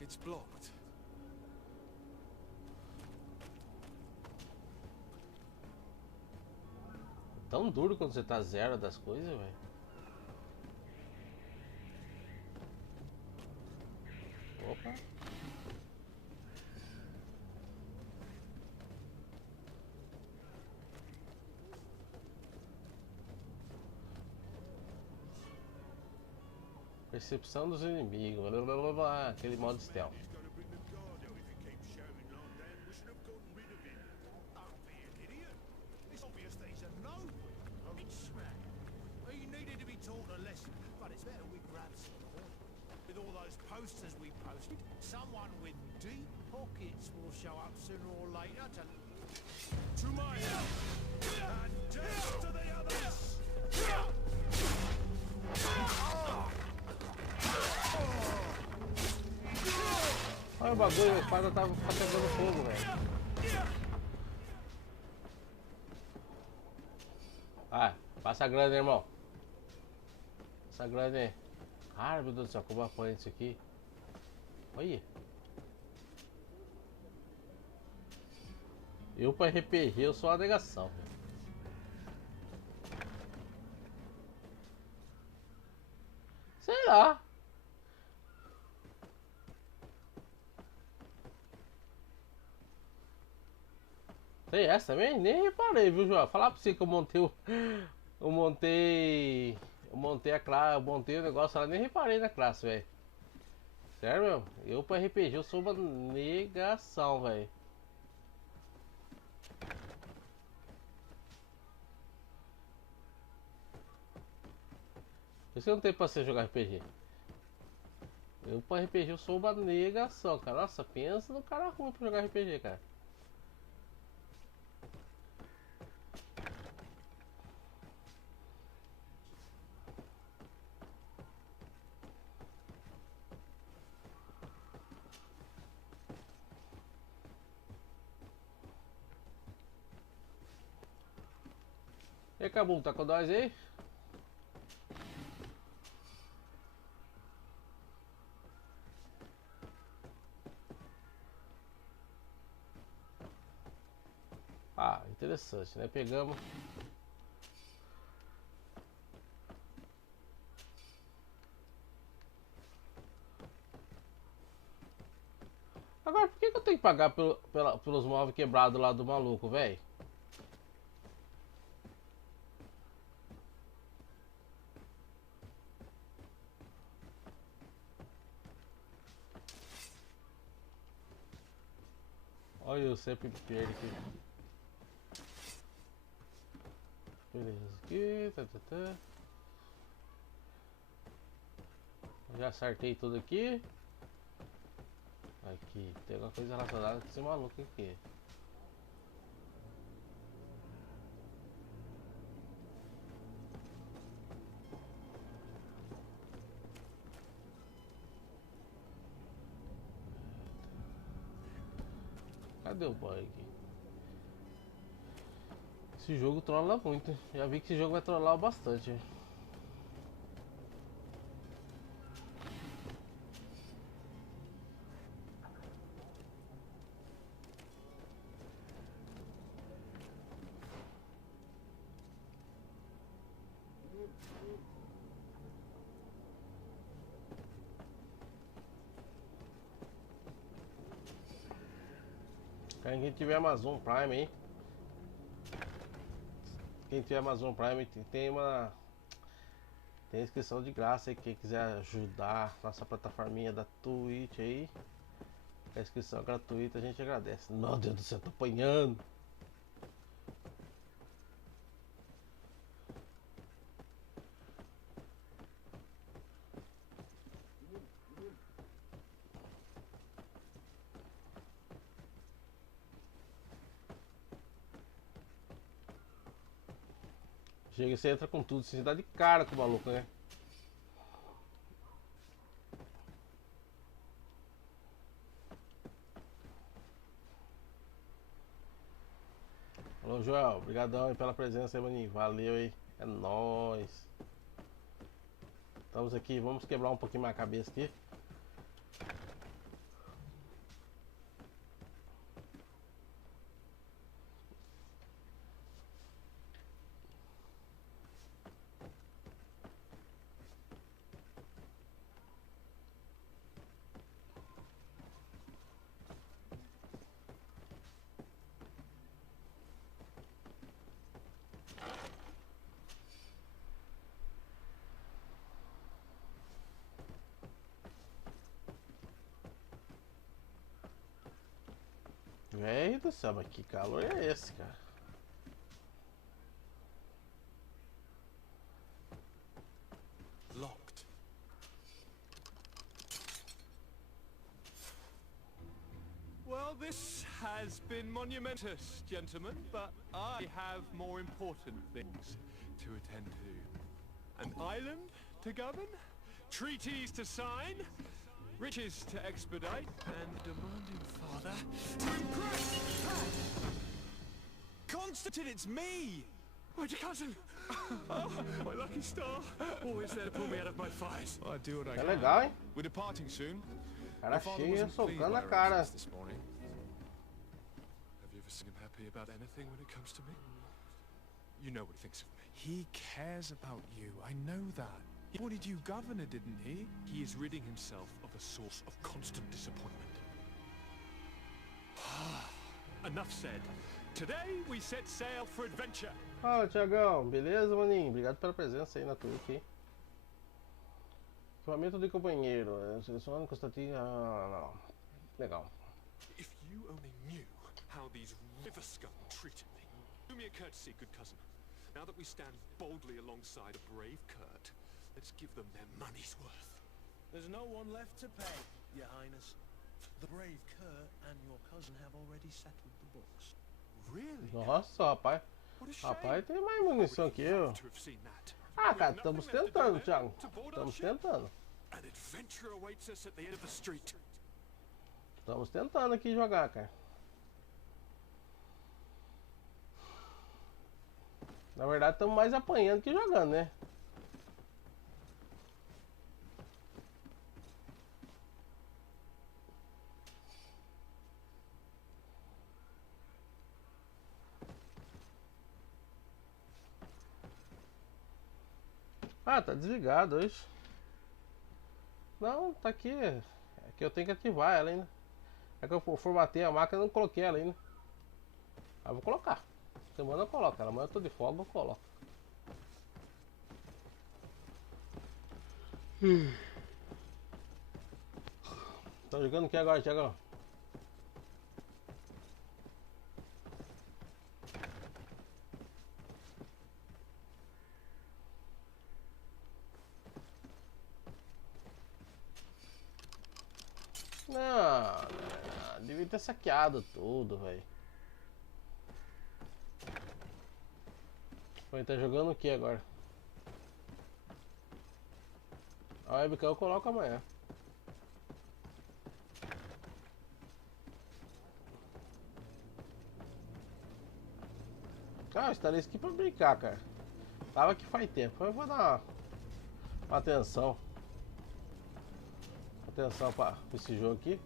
It's blocked. Tão duro quando você tá zero das coisas, velho. Opa. Percepção dos inimigos, blá, blá, blá, blá, aquele modo stealth. Posters we posted, someone with deep pockets will show up sooner or later to my help and death to the others. Olha o bagulho, a espada tá pegando fogo, velho. Ah, passa a grana, irmão. Passa a grana aí. Ai, meu Deus do céu, como apanha isso aqui. Olha. Eu pra RPG eu sou uma negação, velho. Sei lá. Tem essa também? Nem reparei, viu, João? Falar pra você que eu montei o. Eu montei a classe, eu montei o negócio lá, nem reparei na classe, velho. Sério, meu? Eu pra RPG eu sou uma negação, velho. Por isso que eu não tenho paciência jogar RPG. Eu pra RPG eu sou uma negação, cara. Nossa, pensa no cara ruim pra jogar RPG, cara. E aí, Cabum, tá com nós aí? Ah, interessante, né? Pegamos. Agora, por que eu tenho que pagar pelos móveis quebrados lá do maluco, velho? Olha, eu sempre perco aqui. Beleza, aqui, tá. Já acertei tudo aqui. Aqui, tem alguma coisa relacionada com esse maluco aqui. Cadê o boy aqui? Esse jogo trolla muito. Já vi que esse jogo vai trollar bastante. Quem tiver Amazon Prime aí, quem tiver Amazon Prime tem inscrição de graça aí. Quem quiser ajudar nossa plataforminha da Twitch aí, a inscrição gratuita, a gente agradece. Meu Deus do céu, tô apanhando. Chega, você entra com tudo, você dá de cara com o maluco, né? Falou, Joel. Obrigadão aí pela presença aí, maninho. Valeu aí. É nóis. Estamos aqui. Vamos quebrar um pouquinho mais a cabeça aqui. Velho do céu, mas que calor é esse, cara? Locked. Well, this has been monumentous, gentlemen, but I have more important things to attend to. An island to govern, treaties to sign, riches to expedite, and a demanding father to impress! Constantine, it's me! My cousin! Oh, my lucky star! Always there to pull me out of my fights. Well, I do what I É can. legal, hein? We're departing soon. Cara My father cheio wasn't pleased socando by a our cara. absence this morning. Have you ever seen him happy about anything when it comes to me? You know what he thinks of me. He cares about you. I know that. He wanted you governor, didn't he? He is ridding himself of a source of constant disappointment. Enough said. Today we set sail for adventure. Fala, Thiagão. Beleza, maninho? Obrigado pela presença aí na Twitch aqui. Equipamento de companheiro. Selecionando Constantino. Não. Legal. If you only knew how these river scum treated me. Do me a courtesy, good cousin. Now that we stand boldly alongside a brave Kurt, let's give them their money's worth. There's no one left to pay, Your Highness. The brave Kurt and your cousin have already settled the books. Really? Nossa, rapaz. What a shame. Rapaz, tem mais munição que eu. To have seen that. Ah, cara, We have estamos nothing left to tentando, do Thiago. then to board our Estamos ship. tentando. An adventure awaits us at the end of the street. Estamos tentando aqui jogar, cara. Na verdade, estamos mais apanhando que jogando, né? Ah, tá desligado hoje. Não, tá aqui. É que eu tenho que ativar ela ainda. É que eu formatei a máquina e não coloquei ela ainda. Ah, vou colocar. Semana eu coloco ela, amanhã eu tô de folga, eu coloco. Tá jogando o que agora, Thiagão? Não, devia ter saqueado tudo, velho. Ele tá jogando o que agora? A webcam eu coloco amanhã. Ah, eu instalei isso aqui pra brincar, cara. Tava que faz tempo. Eu vou dar uma atenção. Atenção pra esse jogo aqui.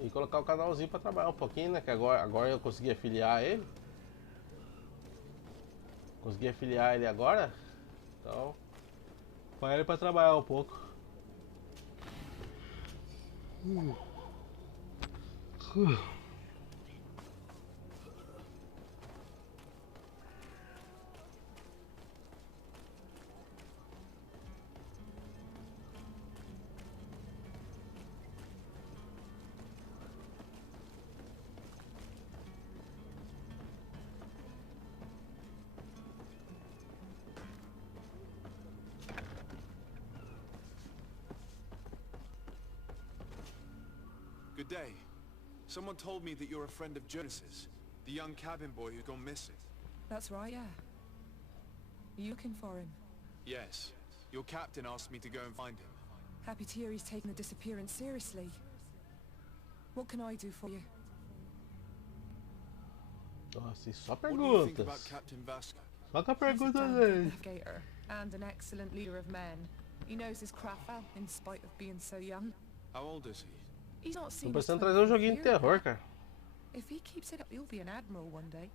E colocar o canalzinho pra trabalhar um pouquinho, né? Que agora eu consegui afiliar ele. Consegui afiliar ele agora. Então, põe ele pra trabalhar um pouco. Good day. Someone told me that you're a friend of Jonas's, the young cabin boy who's gone missing. That's right, yeah. Are you looking for him? Yes. Your captain asked me to go and find him. Happy to hear he's taken the disappearance seriously. What can I do for you? Nossa, e só What do you think about perguntas. Captain Vasco? Só com a He's a pergunta damn good dele. navigator and an excellent leader of men. He knows his craft well, in spite of being so young. How old is he? He's not Tô seen pensando em his trazer um 24th joguinho de year terror, yet. cara. If he keeps it up, he'll be an admiral one day.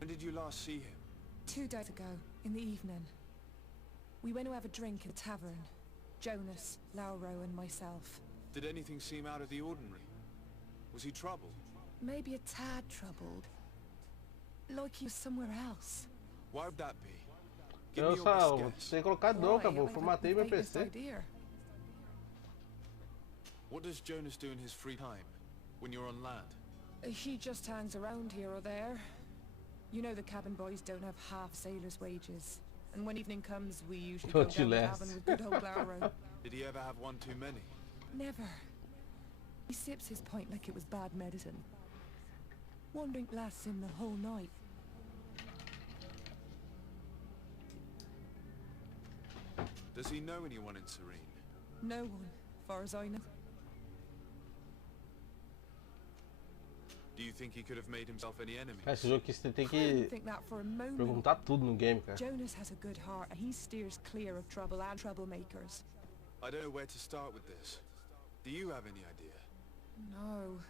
When did you last see him? 2 days ago, in the evening. We went to have a drink in a tavern. Jonas, Lauro and myself. Did anything seem out of the ordinary? Was he troubled? Maybe a tad troubled. Like he was somewhere else. Why would that be? Give Eu me your só best guess. tenho que colocar não, Why? acabou. I Formatei meu like this PC. idea. What does Jonas do in his free time? When you're on land? He just hangs around here or there. You know the cabin boys don't have half sailors' wages. And when evening comes, we usually go Don't you down the laugh. cabin with good old Lauro. Did he ever have one too many? Never. He sips his pint like it was bad medicine. One drink lasts him the whole night. Does he know anyone in Serene? No one, far as I know. Do you think he could have made himself any enemies? Cara, esse jogo aqui você tem I don't que think that for a moment. perguntar tudo no game, cara. Jonas has a good heart and he steers clear of trouble and troublemakers. I don't know where to start with this. Do you have any idea? No.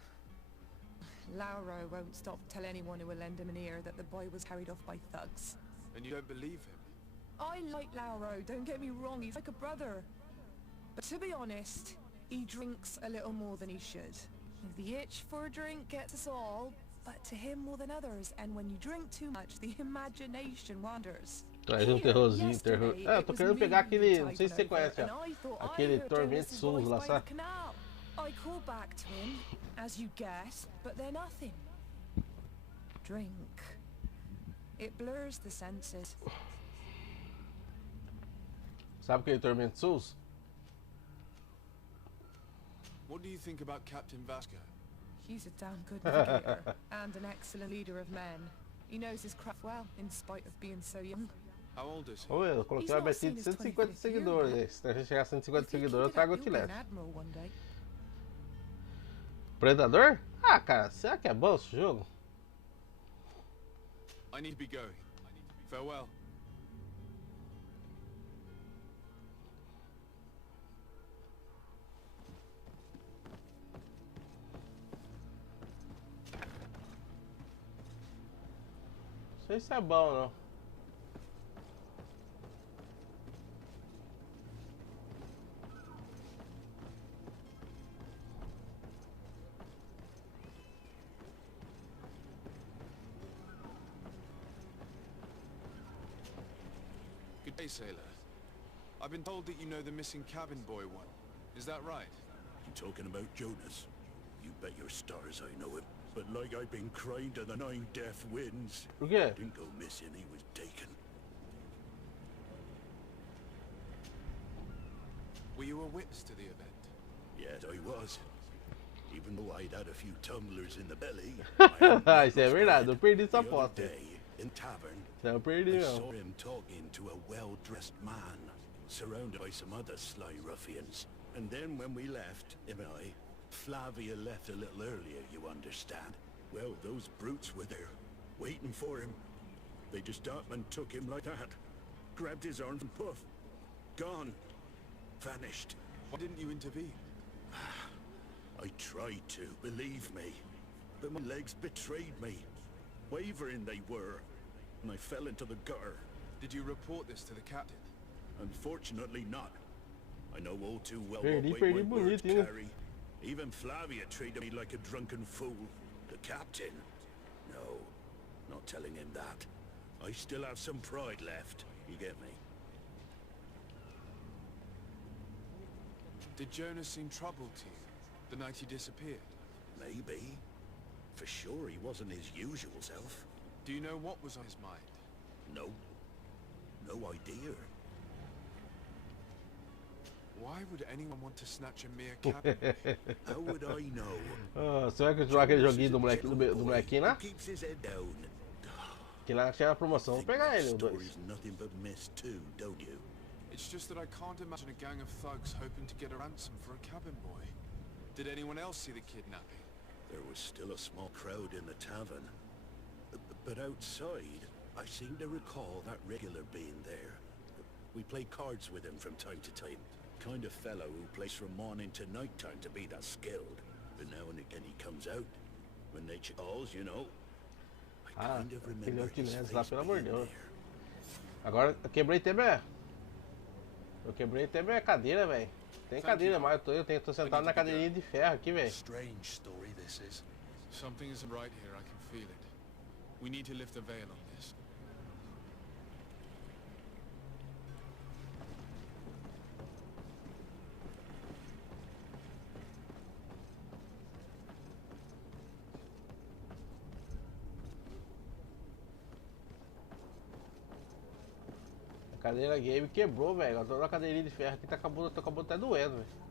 Lauro won't stop to tell anyone who will lend him an ear that the boy was carried off by thugs. And you don't believe him? I like Lauro, don't get me wrong, he's like a brother. But to be honest, he drinks a little more than he should. The itch for a drink gets us all, but to him more than others, and when you drink too much, the imagination wanders. Traz um terrorzinho, terror. Ah, eu tô querendo pegar aquele, não sei se você conhece, ó. Aquele Tormento Souls lá, sabe? I call back to him, as you guessed, but they're nothing. Drink. It blurs the senses. Sabe aquele Tormento Souls? What do you think about Captain Vasco? He's a damn good navigator and an excellent leader of men. He knows his craft well, in spite of being so young. How old is he? Ô, eu coloquei uma metinha de 150 seguidores. Aí. Se a gente chegar a 150 If he seguidores, eu keeps it trago up, o he'll be an Tilete. admiral one day. Predador? Ah, cara, será que é bom esse jogo? I need to be going. Farewell. Não sei se é bom, não. Good day, sailor. I've been told that you know the missing cabin boy one. Is that right? You talking about Jonas? You bet your stars I know him. But like I've been crying to the 9 deaf winds. Por quê? Didn't go missing, he was taken. Were you a witness to the event? Yes, I was. Even though I'd had a few tumblers in the belly. Ah, isso é verdade, eu perdi essa The other aposta. day, in tavern, Eu perdi I mesmo. saw him talking to a well-dressed man, surrounded by some other sly ruffians. And then when we left, him and I, Flavia left a little earlier, you understand. Well, those brutes were there, waiting for him. They just up and took him like that. Grabbed his arms and poof. Gone. Vanished. Why didn't you intervene? I tried to, believe me. But my legs betrayed me. Wavering they were. And I fell into the gutter. Did you report this to the captain? Unfortunately not. I know all too well Perdi, what weight perdi my words bonito, hein? carry. Even Flavia treated me like a drunken fool. The captain? No, not telling him that. I still have some pride left. You get me? Did Jonas seem troubled to you the night he disappeared? Maybe. For sure he wasn't his usual self. Do you know what was on his mind? No. No idea. Why would anyone want to snatch a mere cabin? How would I know? Você vai continuar aquele joguinho do molequinho lá? Keeps his head down. Que lá tinha a promoção. Vou pegar ele, o 2. Story's nothing but mist too, don't you? It's just that I can't imagine a gang of thugs hoping to get a ransom for a cabin boy. Did anyone else see the kidnapping? There was still a small crowd in the tavern. But outside, I seem to recall that regular being there. We play cards with him from time to time. Kind of fellow who plays from morning to night time to be that skilled. But now and again he comes out. When nature calls, you know. I kind of remember his face lá, pelo amor de being Deus. there. Agora eu quebrei até minha cadeira, velho. Tem cadeira, mas eu tô sentado na cadeirinha de ferro aqui, velho. Strange story this is. Something isn't right here, I can feel it. We need to lift the veil on this. A cadeira game quebrou, velho. Eu tô na cadeirinha de ferro aqui, acabou até doendo, velho.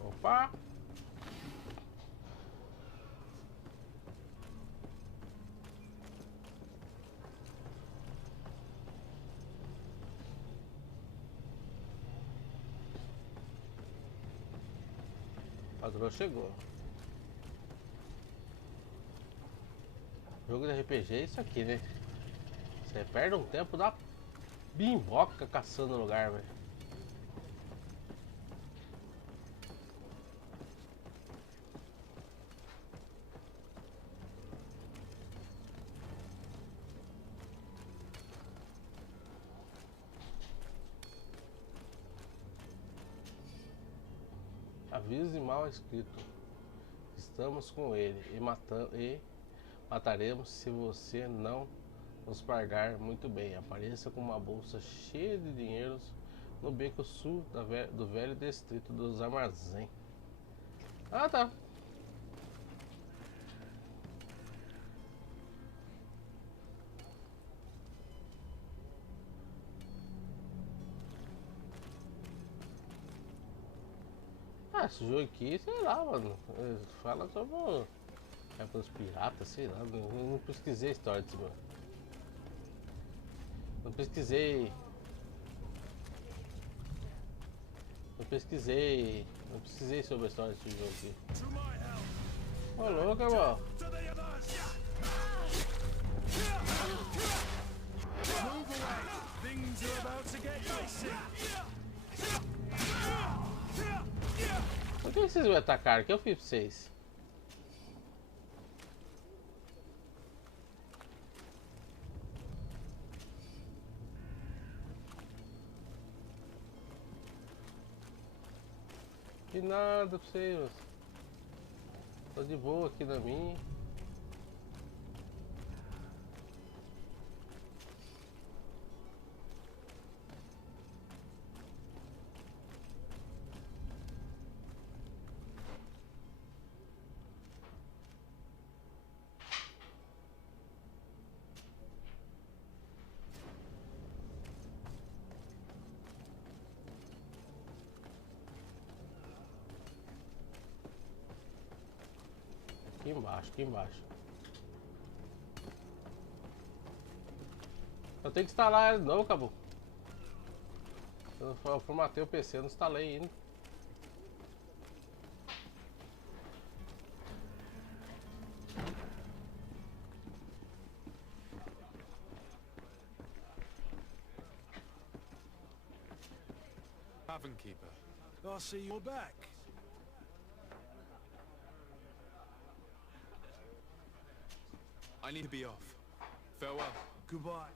Opa! O patrão chegou. Jogo de RPG é isso aqui, né? Você perde um tempo da bimboca caçando lugar, velho. Aviso mal escrito. Estamos com ele e mataremos se você não nos pagar muito bem. Apareça com uma bolsa cheia de dinheiros no beco sul do velho distrito dos armazéns. Ah, tá. Esse jogo aqui, sei lá, mano. Fala sobre os piratas, sei lá. Não pesquisei a história desse mano. Não pesquisei sobre a história desse jogo aqui. Ô louco, irmão. Por que vocês me atacaram? O que eu fiz pra vocês? Que nada pra vocês. Tô de boa aqui na minha. Aqui embaixo. Eu tenho que instalar ele de novo, acabou. Eu formatei o PC, eu não instalei ainda. Tavern keeper. I see you're back. I need to be off. Farewell. Goodbye.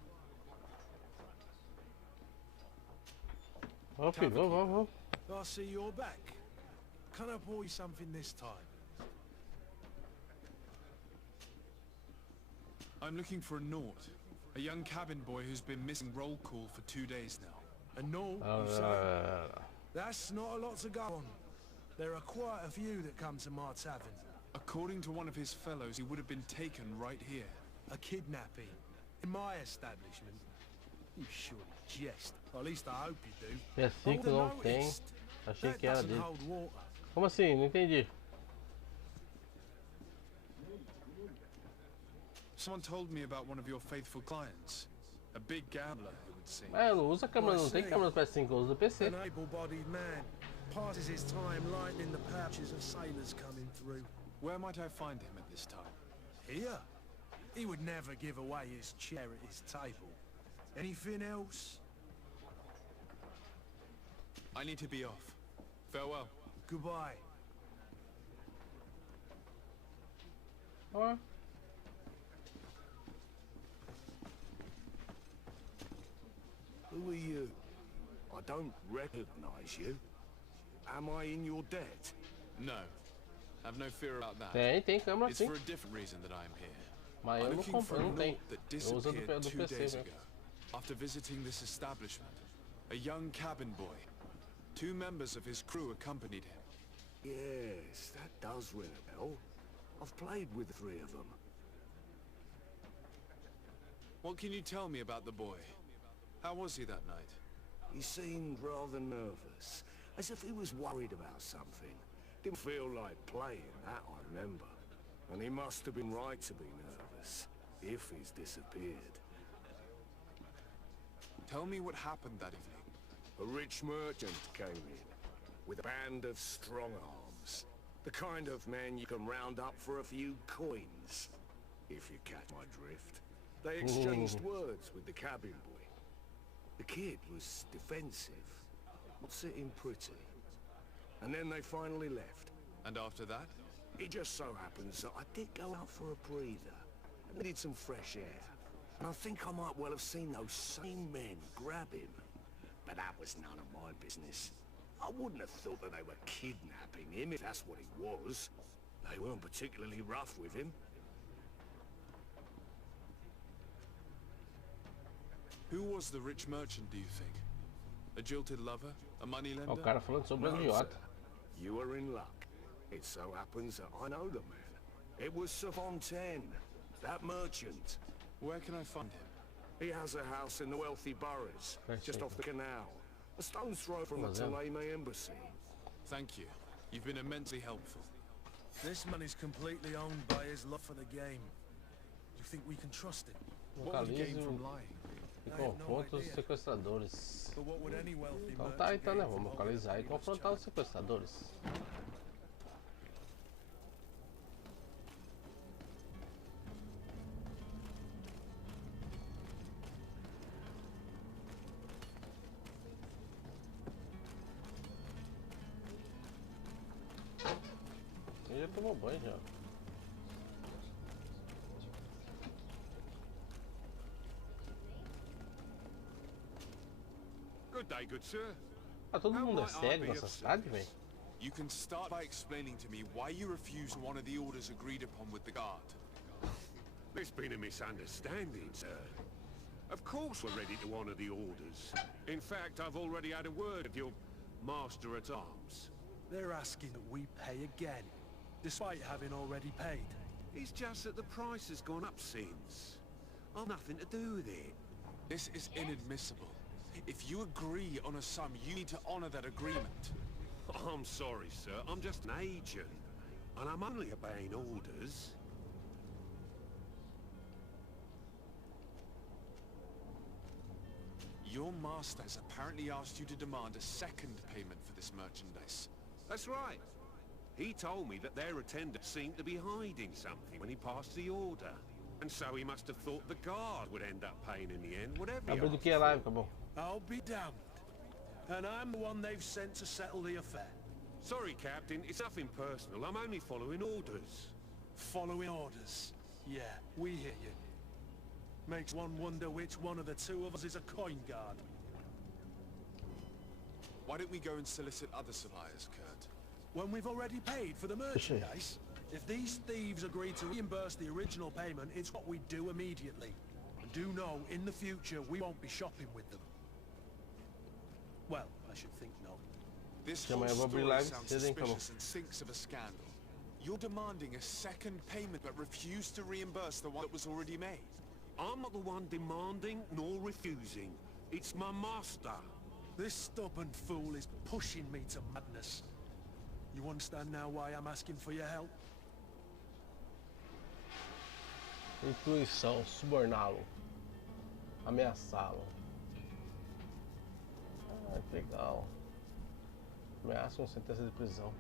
Ó, filho, vamos. I see you're back. Can I pour you something this time? I'm looking for a Naut, a young cabin boy who's been missing roll call for 2 days now. A Naut, you say? That's not a lot to go on. There are quite a few that come to my tavern. According to one of his fellows, he would have been taken right here. A kidnapping? In my establishment? You surely jest. Or at least I hope you do. PS5 não tem. Achei que era dele. Como assim? Não entendi. Someone told me about one of your faithful clients. A big gambler, it would seem. É, não usa câmera, não tem câmera no PS5, usa no PC. An able-bodied man passes his time lightening the pouches of sailors coming through. Where might I find him at this time? Here? He would never give away his chair at his table. Anything else? I need to be off. Farewell. Goodbye. Ó. Who are you? I don't recognize you. Am I in your debt? No. Have no fear about that. Tem câmera It's sim. for a different reason that I am here. Mas eu I'm não looking compro, for a não tem. Naut that Eu uso disappeared do 2 PC days mesmo. ago. After visiting this establishment, a young cabin boy. 2 members of his crew accompanied him. Yes, that does ring a bell. I've played with 3 of them. What can you tell me about the boy? How was he that night? He seemed rather nervous, as if he was worried about something. Didn't feel like playing, that I remember. And he must have been right to be nervous, if he's disappeared. Tell me what happened that evening. A rich merchant came in, with a band of strong arms. The kind of men you can round up for a few coins, if you catch my drift. They exchanged words with the cabin boy. The kid was defensive, not sitting pretty. And then they finally left. And after that? It just so happens that I did go out for a breather. I needed some fresh air. And I think I might well have seen those same men grab him. But that was none of my business. I wouldn't have thought that they were kidnapping him, if that's what it was. They weren't particularly rough with him. Who was the rich merchant, do you think? A jilted lover? A moneylender? Ó, o cara falando sobre o No, agiota. sir. You are in luck. It so happens that I know the man. It was Sir Fontaine, that merchant. Where can I find him? He has a house in the wealthy boroughs, just off the canal. A stone's throw from the Toleme embassy. Thank you. You've been immensely helpful. This man is completely owned by his love for the game. Do you think we can trust him? What would he gain Localize from lying? e confronta os sequestradores. But what would any wealthy Então merchant tá, então né? gain Vamos from localizar e holding confrontar os sequestradores. Ele já tomou banho já. Good day, good sir. Ah, todo mundo é cego nessa cidade, velho? You can start by explaining to me why you refused one of the orders agreed upon with the guard. There's been a misunderstanding, sir. Of course we're ready to honor the orders. In fact, I've already had a word with your master-at-arms. They're asking that we pay again, despite having already paid. It's just that the price has gone up since. I've nothing to do with it. This is inadmissible. If you agree on a sum, you need to honor that agreement. I'm sorry, sir. I'm just an agent. And I'm only obeying orders. Your master has apparently asked you to demand a second payment for this merchandise. That's right. He told me that their attendant seemed to be hiding something when he passed the order. And so he must have thought the guard would end up paying in the end, whatever he Acabou do asked que a live, acabou. I'll be damned. And I'm the one they've sent to settle the affair. Sorry, Captain. It's nothing personal. I'm only following orders. Following orders. Yeah, we hear you. Makes one wonder which one of the two of us is a coin guard. Why don't we go and solicit other suppliers, Kurt? When we've already paid for the merchandise? If these thieves agree to reimburse the original payment, it's what we do immediately. And do know, in the future, we won't be shopping with them. Well, I should think no. This whole story sounds suspicious and stinks of a scandal. You're demanding a second payment but refuse to reimburse the one that was already made. I'm not the one demanding nor refusing. It's my master. This stubborn fool is pushing me to madness. You understand now why I'm asking for your help? Intuição, suborná-lo. Ameaçá-lo. Ah, que legal. Ameaça com sentença de prisão.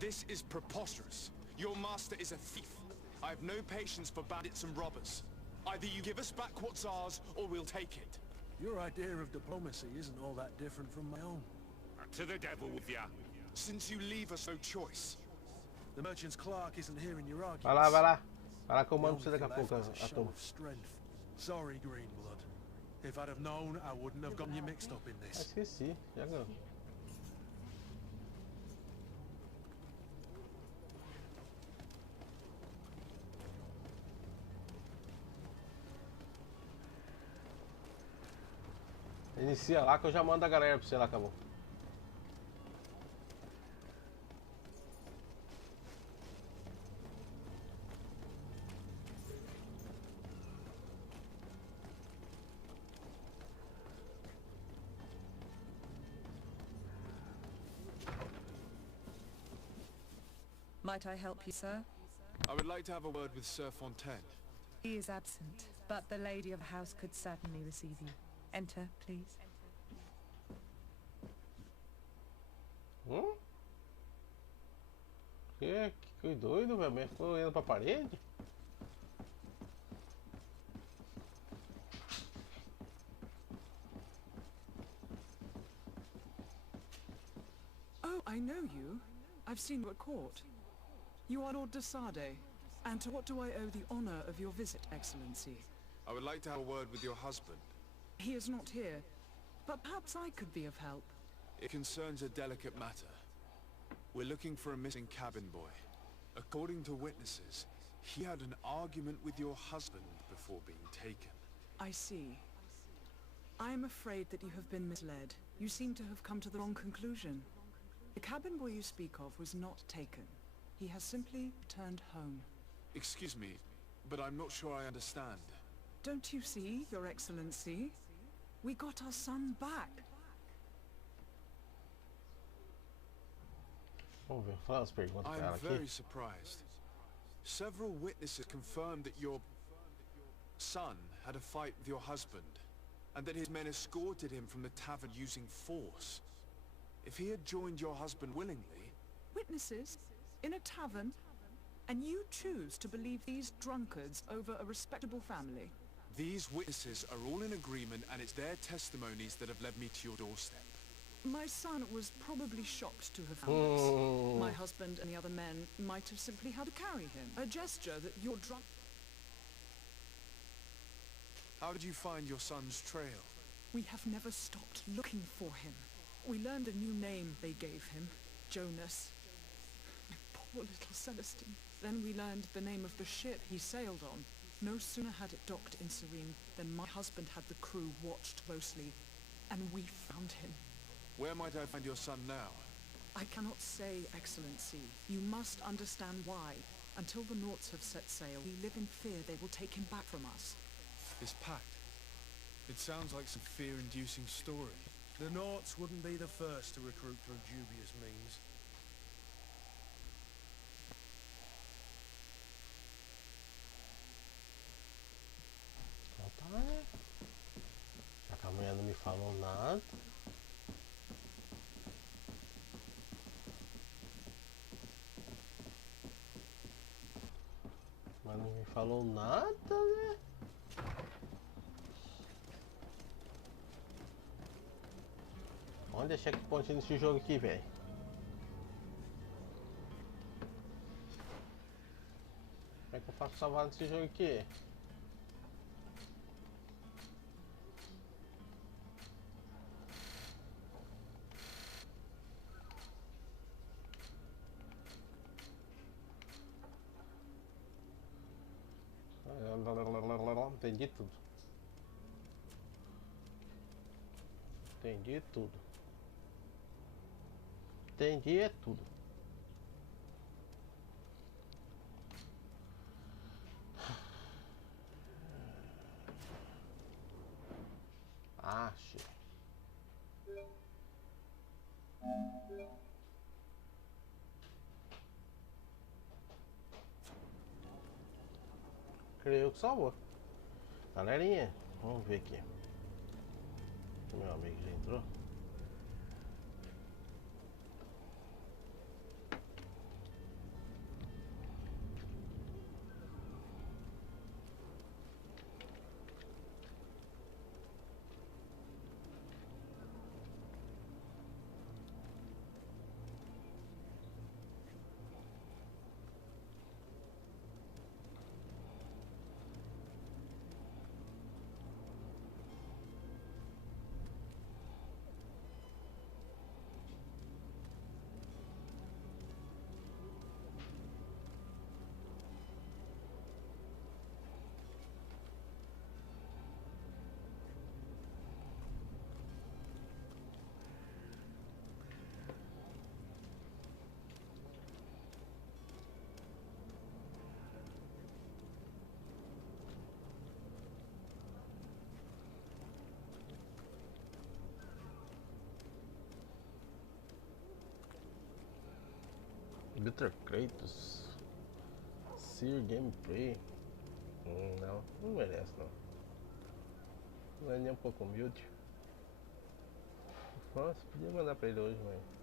This is preposterous. Your master is a thief. I have no patience for bandits and robbers. Either you give us back what's ours, or we'll take it. Your idea of diplomacy isn't all that different from my own. To the devil with ya. Since you leave us no choice. The merchant's clerk isn't hearing your arguments. Vai lá, vai lá. Vai lá que eu mando pra você daqui a pouco, Atom. Sorry, Greenblood. If I'd have known, I wouldn't have gotten you mixed up in this. Esqueci, já ganhou. Inicia lá que eu já mando a galera pra você lá, acabou. Might I help you, sir? I would like to have a word with Sir Fontaine. He is absent, but the lady of the house could certainly receive you. Enter, please. Que doido, velho. Ficou olhando pra parede? Oh, I know you. I've seen you at court. You are Lord de Sade. And to what do I owe the honor of your visit, Excellency? I would like to have a word with your husband. He is not here, but perhaps I could be of help. It concerns a delicate matter. We're looking for a missing cabin boy. According to witnesses, he had an argument with your husband before being taken. I see. I am afraid that you have been misled. You seem to have come to the wrong conclusion. The cabin boy you speak of was not taken. He has simply returned home. Excuse me, but I'm not sure I understand. Don't you see, Your Excellency? We got our son back. Vamos ver, fala as perguntas pra ela I'm aqui. very surprised. Several witnesses confirmed that your son had a fight with your husband, and that his men escorted him from the tavern using force. If he had joined your husband willingly... Witnesses? In a tavern? And you choose to believe these drunkards over a respectable family? These witnesses are all in agreement, and it's their testimonies that have led me to your doorstep. My son was probably shocked to have found us. My husband and the other men might have simply had to carry him. A gesture that your drunk... How did you find your son's trail? We have never stopped looking for him. We learned a new name they gave him. Jonas. Poor little Celestine. Then we learned the name of the ship he sailed on. No sooner had it docked in Serene than my husband had the crew watched closely. And we found him. Where might I find your son now? I cannot say, Excellency. You must understand why. Until the Norts have set sail, we live in fear they will take him back from us. This pact. It sounds like some fear-inducing story. The Norts wouldn't be the first to recruit through dubious means. A mulher não me falou nada. Mas não me falou nada, né? Onde é checkpoint nesse jogo aqui, velho? Como é que eu faço salvar nesse jogo aqui? entendi tudo. Entendi tudo. Entendi é tudo. Ache. Creio que salvou. Galerinha, vamos ver aqui. Meu amigo já entrou. Bitter Kratos. Sear Gameplay. Não merece não. Não é nem um pouco humilde. Nossa, podia mandar pra ele hoje, mas...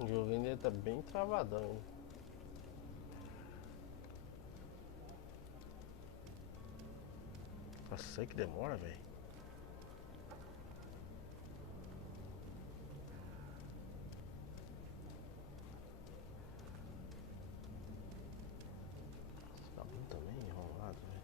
O jogo ainda tá bem travadão, hein? Nossa, sei que demora, velho. Tá bom também, enrolado, velho.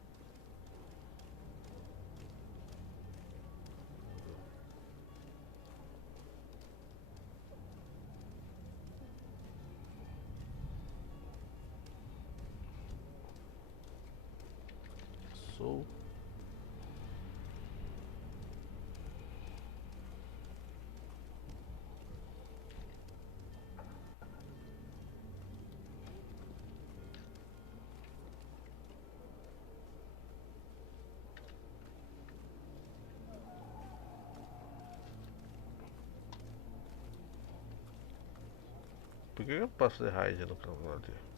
Sou. Por que eu posso fazer raid no canal dele?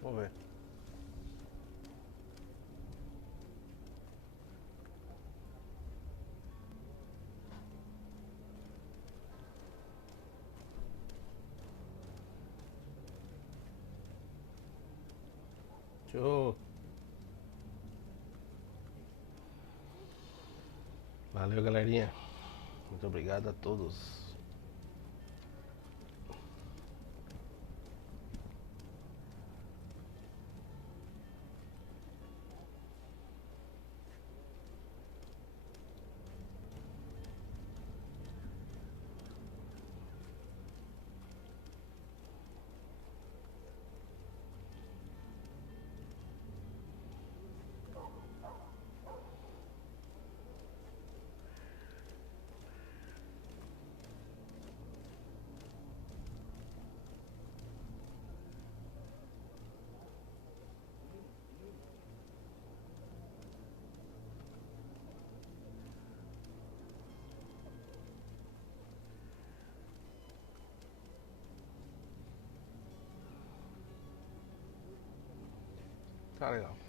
Vamos ver. Show. Valeu, galerinha. Muito obrigado a todos. Tá legal.